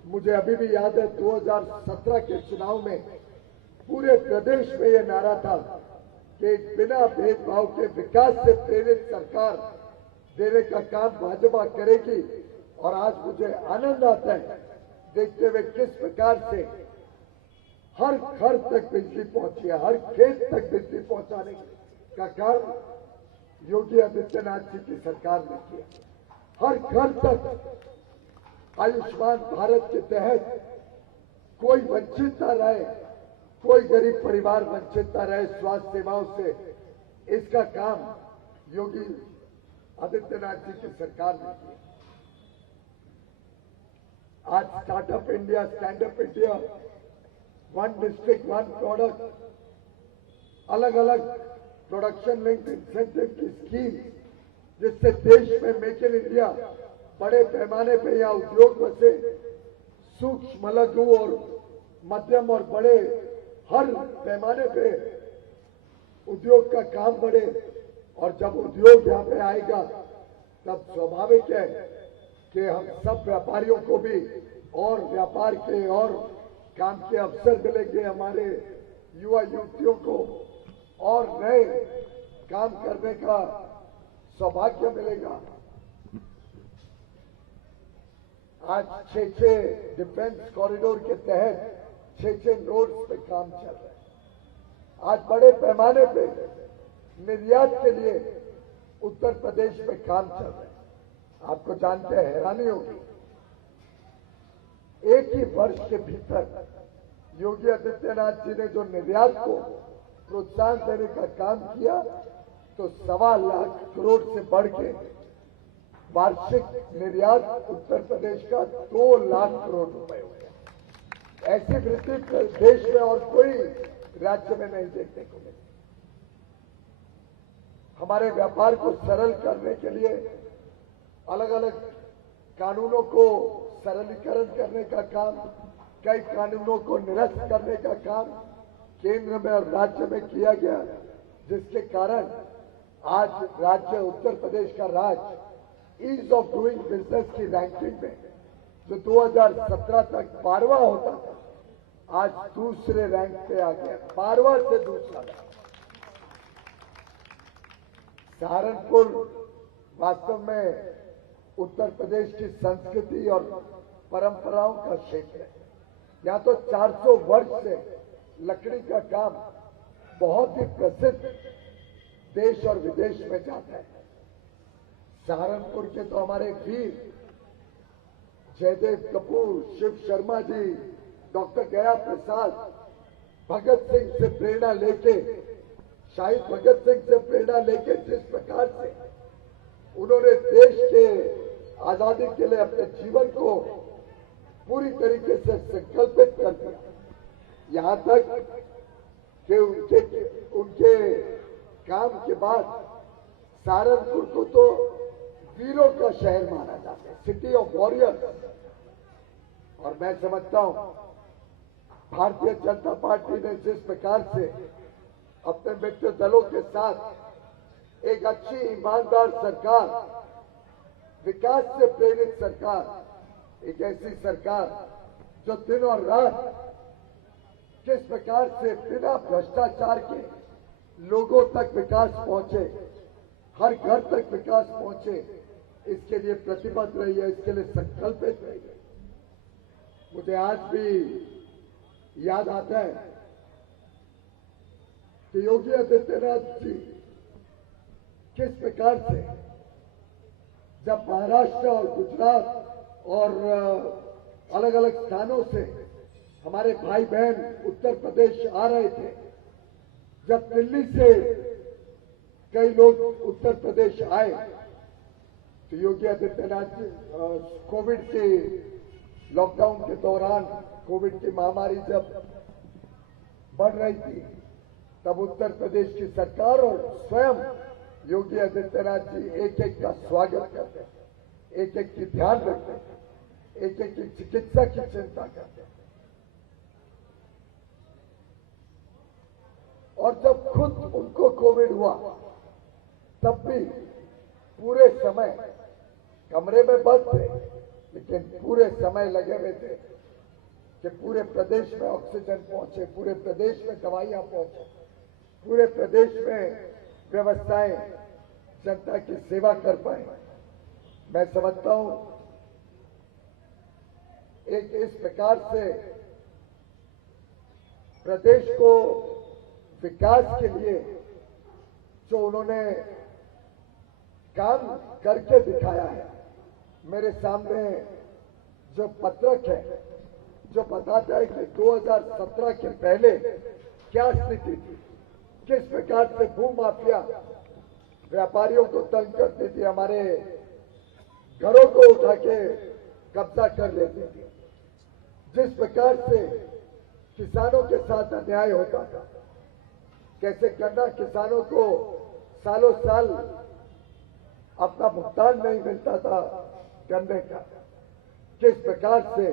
मुझे अभी भी याद है 2017 के चुनाव में पूरे प्रदेश में ये नारा था कि बिना भेदभाव के विकास से प्रेरित सरकार देने का काम भाजपा करेगी। और आज मुझे आनंद आता है देखते हुए किस प्रकार से हर घर तक बिजली पहुंची है, हर खेत तक बिजली पहुंचाने का काम योगी आदित्यनाथ जी की सरकार ने किया। हर घर तक आयुष्मान भारत के तहत कोई वंचित न रहे, कोई गरीब परिवार वंचित न रहे स्वास्थ्य सेवाओं से, इसका काम योगी आदित्यनाथ जी की सरकार ने किया। आज startup India, stand up India, 1 district 1 product, अलग अलग प्रोडक्शन लिंक्ड इंसेंटिव की स्कीम, जिससे देश में मेक इन इंडिया बड़े पैमाने पे या उद्योग बसे, सूक्ष्म लघु और मध्यम और बड़े हर पैमाने पे उद्योग का काम बढ़े। और जब उद्योग यहाँ पे आएगा तब स्वाभाविक है कि हम सब व्यापारियों को भी और व्यापार के और काम के अवसर मिलेंगे, हमारे युवा युवतियों को और नए काम करने का सौभाग्य मिलेगा। आज 6 डिफेंस कॉरिडोर के तहत 6 रोड्स पे काम चल रहा है। आज बड़े पैमाने पे निर्यात के लिए उत्तर प्रदेश में काम चल रहा है। आपको जानकर हैरानी होगी, एक ही वर्ष के भीतर योगी आदित्यनाथ जी ने जो निर्यात को प्रोत्साहन देने का काम किया तो 1.25 लाख करोड़ से बढ़ के वार्षिक निर्यात उत्तर प्रदेश का 2 लाख करोड़ रुपए हो गया। ऐसी वृद्धि देश में और कोई राज्य में नहीं देखने को मिली। हमारे व्यापार को सरल करने के लिए अलग अलग कानूनों को सरलीकरण करने का काम, कई कानूनों को निरस्त करने का काम केंद्र में और राज्य में किया गया, जिसके कारण आज राज्य उत्तर प्रदेश का राज्य ईज ऑफ डूइंग बिजनेस की रैंकिंग में जो 2017 तक 12वां होता था, आज दूसरे रैंक पे आ गया, 12वां से दूसरा रैंक। सहारनपुर वास्तव में उत्तर प्रदेश की संस्कृति और परंपराओं का क्षेत्र है। यहाँ तो 400 वर्ष से लकड़ी का काम बहुत ही प्रसिद्ध देश और विदेश में जाता है। सहारनपुर के तो हमारे वीर जयदेव कपूर, शिव शर्मा जी, डॉक्टर गया प्रसाद, भगत सिंह से प्रेरणा लेके, शहीद भगत सिंह से प्रेरणा लेके जिस प्रकार से उन्होंने देश के आजादी के लिए अपने जीवन को पूरी तरीके से संकल्पित कर दिया, यहां तक कि उनके काम के बाद सहारनपुर को तो वीरों का शहर माना जाता है, सिटी ऑफ वॉरियर्स। और मैं समझता हूं भारतीय जनता पार्टी ने जिस प्रकार से अपने मित्र दलों के साथ एक अच्छी ईमानदार सरकार, विकास से प्रेरित सरकार, एक ऐसी सरकार जो दिन और रात किस प्रकार से बिना भ्रष्टाचार के लोगों तक विकास पहुंचे, हर घर तक विकास पहुंचे, इसके लिए प्रतिबद्ध रही है, इसके लिए संकल्पित रही है। मुझे आज भी याद आता है कि योगी आदित्यनाथ जी किस प्रकार से जब महाराष्ट्र और गुजरात और अलग अलग स्थानों से हमारे भाई बहन उत्तर प्रदेश आ रहे थे, जब दिल्ली से कई लोग उत्तर प्रदेश आए तो योगी आदित्यनाथ जी कोविड के लॉकडाउन के दौरान, कोविड की महामारी जब बढ़ रही थी, तब उत्तर प्रदेश की सरकार और स्वयं योगी आदित्यनाथ जी एक एक का स्वागत करते, एक एक की ध्यान रखते, एक एक की चिकित्सा की चिंता करते। और जब खुद उनको कोविड हुआ तब भी पूरे समय कमरे में बंद थे, लेकिन पूरे समय लगे हुए थे कि पूरे प्रदेश में ऑक्सीजन पहुंचे, पूरे प्रदेश में दवाइयां पहुंचे, पूरे प्रदेश में व्यवस्थाएं जनता की सेवा कर पाए। मैं समझता हूं एक इस प्रकार से प्रदेश को विकास के लिए जो उन्होंने काम करके दिखाया है, मेरे सामने जो पत्रक है जो बताता है कि 2017 के पहले क्या स्थिति थी, किस प्रकार से भूमाफिया व्यापारियों को तंग करती थी, हमारे घरों को उठा के कब्जा कर लेती थी, जिस प्रकार से किसानों के साथ अन्याय होता था, कैसे गन्ना किसानों को सालों साल अपना भुगतान नहीं मिलता था गन्ने का, किस प्रकार से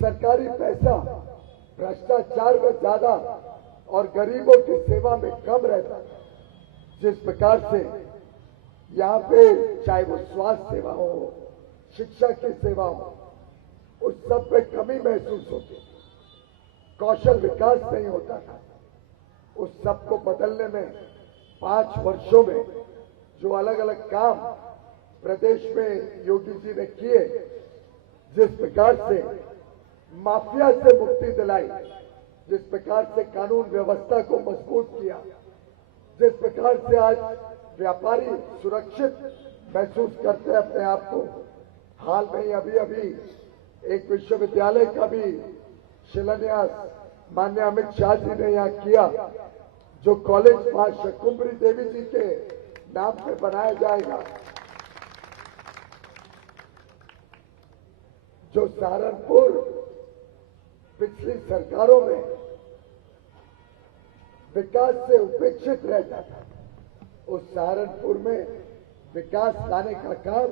सरकारी पैसा भ्रष्टाचार में ज्यादा और गरीबों की सेवा में कम रहता था, जिस प्रकार से यहाँ पे चाहे वो स्वास्थ्य सेवा हो, शिक्षा की सेवा हो, उस सब पे कमी महसूस होती, कौशल विकास नहीं होता था। उस सब को बदलने में 5 वर्षों में जो अलग अलग काम प्रदेश में योगी जी ने किए, जिस प्रकार से माफिया से मुक्ति दिलाई, जिस प्रकार से कानून व्यवस्था को मजबूत किया, जिस प्रकार से आज व्यापारी सुरक्षित महसूस करते हैं अपने आप को। हाल में ही अभी एक विश्वविद्यालय का भी शिलान्यास माननीय अमित शाह जी ने यहाँ किया, जो कॉलेज मां शकुंभरी देवी जी के नाम पे बनाया जाएगा, जो सहारनपुर पिछली सरकारों में विकास से उपेक्षित रहता था, उस सहारनपुर में विकास लाने का काम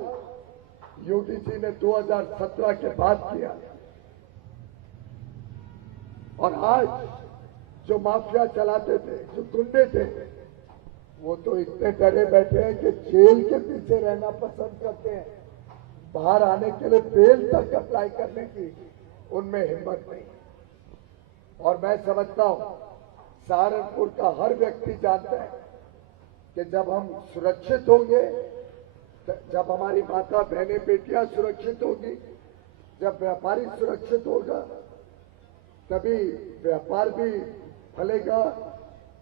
योगी जी ने 2017 के बाद किया। और आज जो माफिया चलाते थे, जो गुंडे थे, वो तो इतने डरे बैठे हैं कि जेल के पीछे रहना पसंद करते हैं, बाहर आने के लिए बेल तक अप्लाई करने की उनमें हिम्मत नहीं। और मैं समझता हूं सहारनपुर का हर व्यक्ति जानता है कि जब हम सुरक्षित होंगे, जब हमारी माता बहनें बेटियां सुरक्षित होगी, जब व्यापारी सुरक्षित होगा, तभी व्यापार भी फलेगा,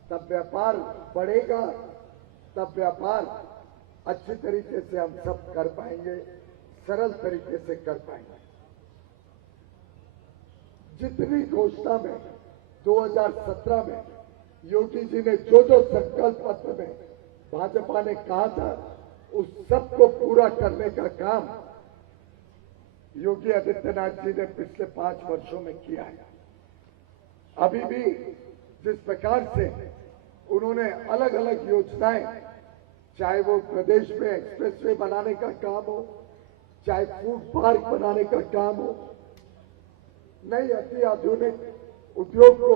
तब व्यापार बढ़ेगा, तब व्यापार अच्छी तरीके से हम सब कर पाएंगे, सरल तरीके से कर पाएंगे। जितनी घोषणा में 2017 में योगी जी ने जो संकल्प पत्र में भाजपा ने कहा था, उस सब को पूरा करने का काम योगी आदित्यनाथ जी ने पिछले 5 वर्षों में किया है। अभी भी जिस प्रकार से उन्होंने अलग अलग योजनाएं, चाहे वो प्रदेश में एक्सप्रेसवे बनाने का काम हो, चाहे फूड पार्क बनाने का काम हो, नई अति आधुनिक उद्योग को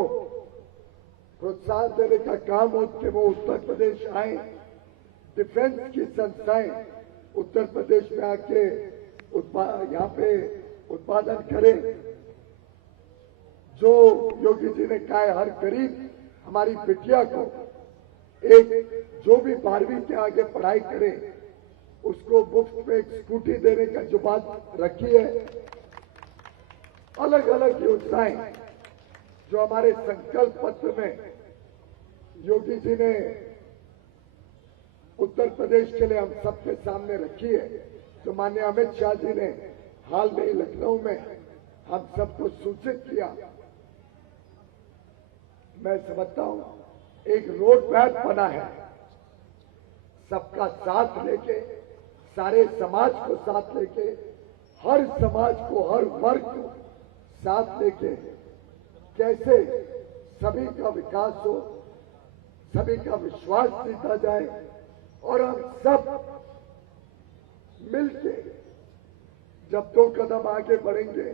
प्रोत्साहन देने का काम हो कि वो उत्तर प्रदेश आए, डिफेंस की संस्थाएं उत्तर प्रदेश में आके यहाँ पे उत्पादन करें। जो योगी जी ने कहा है, हर गरीब हमारी बिटिया को एक जो भी 12वीं के आगे पढ़ाई करे उसको मुफ्त में एक स्कूटी देने का जो बात रखी है, अलग अलग योजनाएं जो हमारे संकल्प पत्र में योगी जी ने उत्तर प्रदेश के लिए हम सबके सामने रखी है, तो माननीय अमित शाह जी ने हाल में लखनऊ में हम सबको सूचित किया। मैं समझता हूं एक रोड मैप बना है, सबका साथ लेके, सारे समाज को साथ लेके, हर समाज को, हर वर्ग को साथ लेके कैसे सभी का विकास हो, सभी का विश्वास जीता जाए और हम सब मिलके जब 2 कदम आगे बढ़ेंगे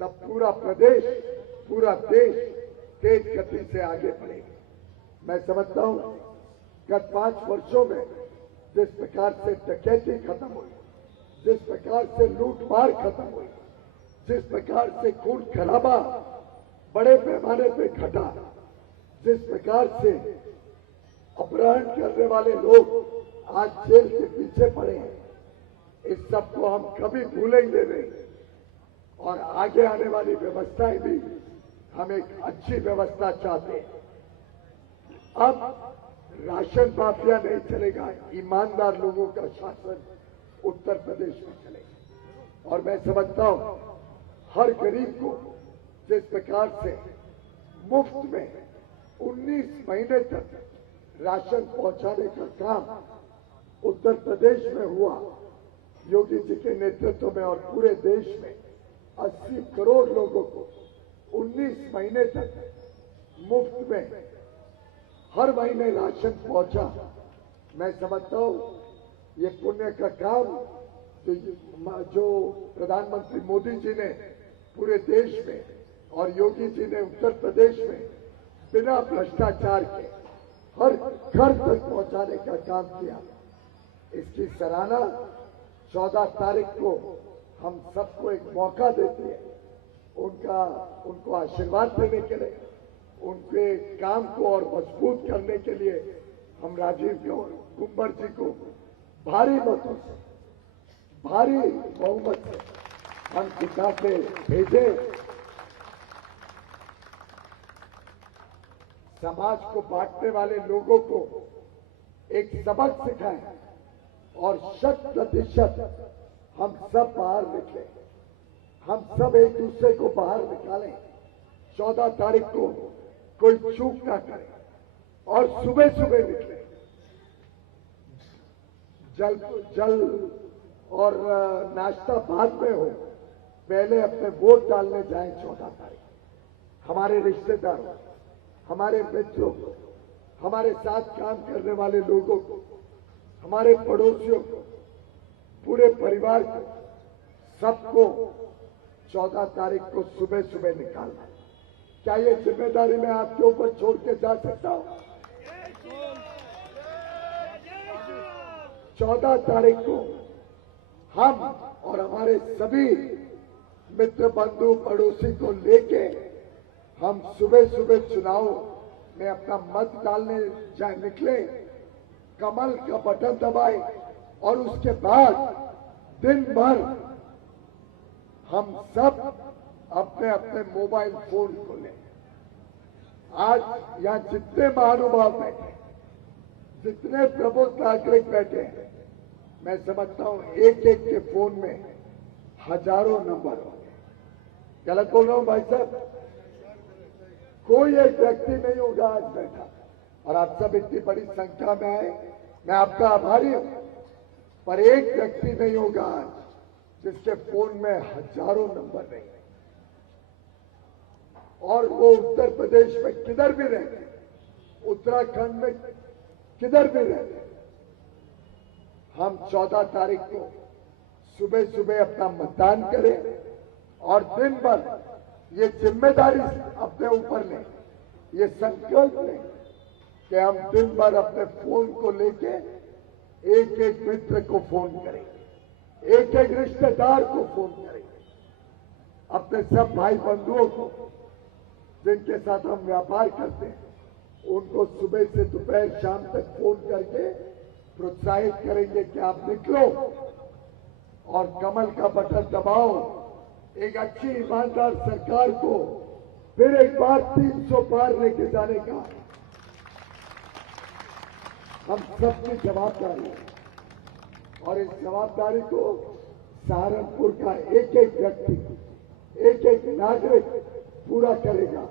तब पूरा प्रदेश, पूरा देश तेज गति से आगे बढ़ेगा। मैं समझता हूं गत 5 वर्षों में जिस प्रकार से डकैती खत्म हुई, जिस प्रकार से लूटमार खत्म हुई, जिस प्रकार से खून खराबा बड़े पैमाने पे घटा, जिस प्रकार से अपहरण करने वाले लोग आज जेल के पीछे पड़े हैं, इस सब को हम कभी भूलेंगे नहीं और आगे आने वाली व्यवस्थाएं भी हम एक अच्छी व्यवस्था चाहते हैं। अब राशन माफिया नहीं चलेगा, ईमानदार लोगों का शासन उत्तर प्रदेश में चलेगा। और मैं समझता हूं हर गरीब को जिस प्रकार से मुफ्त में 19 महीने तक राशन पहुंचाने का काम उत्तर प्रदेश में हुआ, योगी जी के नेतृत्व में, और पूरे देश में 80 करोड़ लोगों को 19 महीने तक मुफ्त में हर महीने राशन पहुंचा। मैं समझता हूं ये पुण्य का काम जो प्रधानमंत्री मोदी जी ने पूरे देश में और योगी जी ने उत्तर प्रदेश में बिना भ्रष्टाचार के हर घर तक पहुंचाने का काम किया, इसकी सराहना 14 तारीख को हम सबको एक मौका देते हैं उनको आशीर्वाद देने के लिए, उनके काम को और मजबूत करने के लिए हम राजीव कुंवर जी को भारी मतों से, भारी बहुमत से हम जिता के भेजे। समाज को बांटने वाले लोगों को एक सबक सिखाएं और 100% हम सब बाहर निकले, हम सब एक दूसरे को बाहर निकालें। 14 तारीख को कोई चूक ना करे और सुबह सुबह निकले, जल और नाश्ता बाद में हो, पहले अपने वोट डालने जाएं। 14 तारीख हमारे रिश्तेदारों, हमारे मित्रों को, हमारे साथ काम करने वाले लोगों को, हमारे पड़ोसियों को, पूरे परिवार को, सबको 14 तारीख को सुबह सुबह निकालना। क्या ये जिम्मेदारी मैं आपके ऊपर छोड़ के जा सकता हूं? 14 तारीख को हम और हमारे सभी मित्र बंधु पड़ोसी को लेके हम सुबह सुबह चुनाव में अपना मत डालने निकले, कमल का बटन दबाए और उसके बाद दिन भर हम सब अपने अपने मोबाइल फोन खोलें, आज यहाँ जितने महानुभाव बैठे, जितने प्रबुद्ध नागरिक बैठे हैं, मैं समझता हूं एक एक के फोन में हजारों नंबर होंगे। गलत बोल रहा हूं भाई साहब? कोई एक व्यक्ति नहीं होगा आज बैठा, और आप सब इतनी बड़ी संख्या में आए, मैं आपका आभारी हूं, पर एक व्यक्ति नहीं होगा आज जिसके फोन में हजारों नंबर नहीं, और वो उत्तर प्रदेश में किधर भी रहते, उत्तराखंड में किधर भी रहते। हम 14 तारीख को सुबह सुबह अपना मतदान करें और दिन भर ये जिम्मेदारी अपने ऊपर लें, ये संकल्प लें कि हम दिन भर अपने फोन को लेके एक एक मित्र को फोन करेंगे, एक एक रिश्तेदार को फोन करेंगे, अपने सब भाई बंधुओं को जिनके साथ हम व्यापार करते हैं, उनको सुबह से दोपहर शाम तक फोन करके प्रोत्साहित करेंगे कि आप निकलो और कमल का बटन दबाओ, एक अच्छी ईमानदार सरकार को फिर एक बार 300 पार लेके जाने का हम सबकी जवाबदारी है, और इस जवाबदारी को सहारनपुर का एक एक व्यक्ति, एक एक नागरिक पूरा करेगा।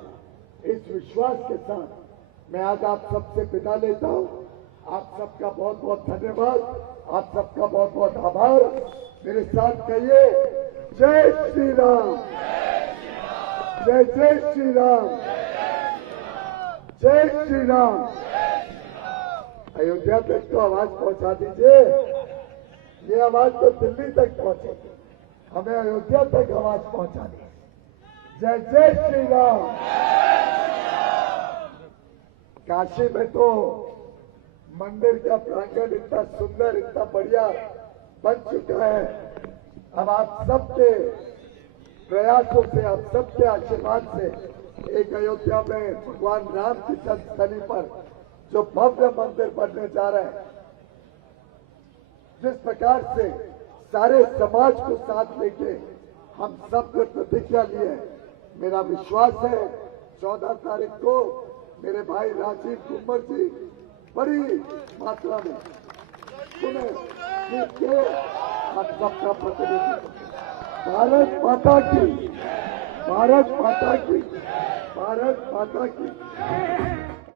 इस विश्वास के साथ मैं आज आप सबसे विदा लेता हूं। आप सबका बहुत बहुत धन्यवाद, आप सबका बहुत बहुत आभार। मेरे साथ कहिए जय श्री राम, जय जय श्री राम, जय श्री राम। अयोध्या तक तो आवाज पहुंचा दीजिए, ये आवाज तो दिल्ली तक पहुंचेगी, हमें अयोध्या तक आवाज पहुंचा दी। जय जय श्री राम। काशी में तो मंदिर का प्रांगण इतना सुंदर, इतना बढ़िया बन चुका है। अब आप सबके प्रयासों से, आप सबके आशीर्वाद से एक अयोध्या में भगवान राम की जन्मस्थली पर जो भव्य मंदिर बनने जा रहा है, जिस प्रकार से सारे समाज को साथ लेके हम सब ने प्रतिज्ञा ली है, मेरा विश्वास है 14 तारीख को मेरे भाई राजीव कुंवर जी बड़ी मात्रा में सुने के आप सबका प्रतिनिधित्व। भारत माता की, भारत माता की, भारत माता की।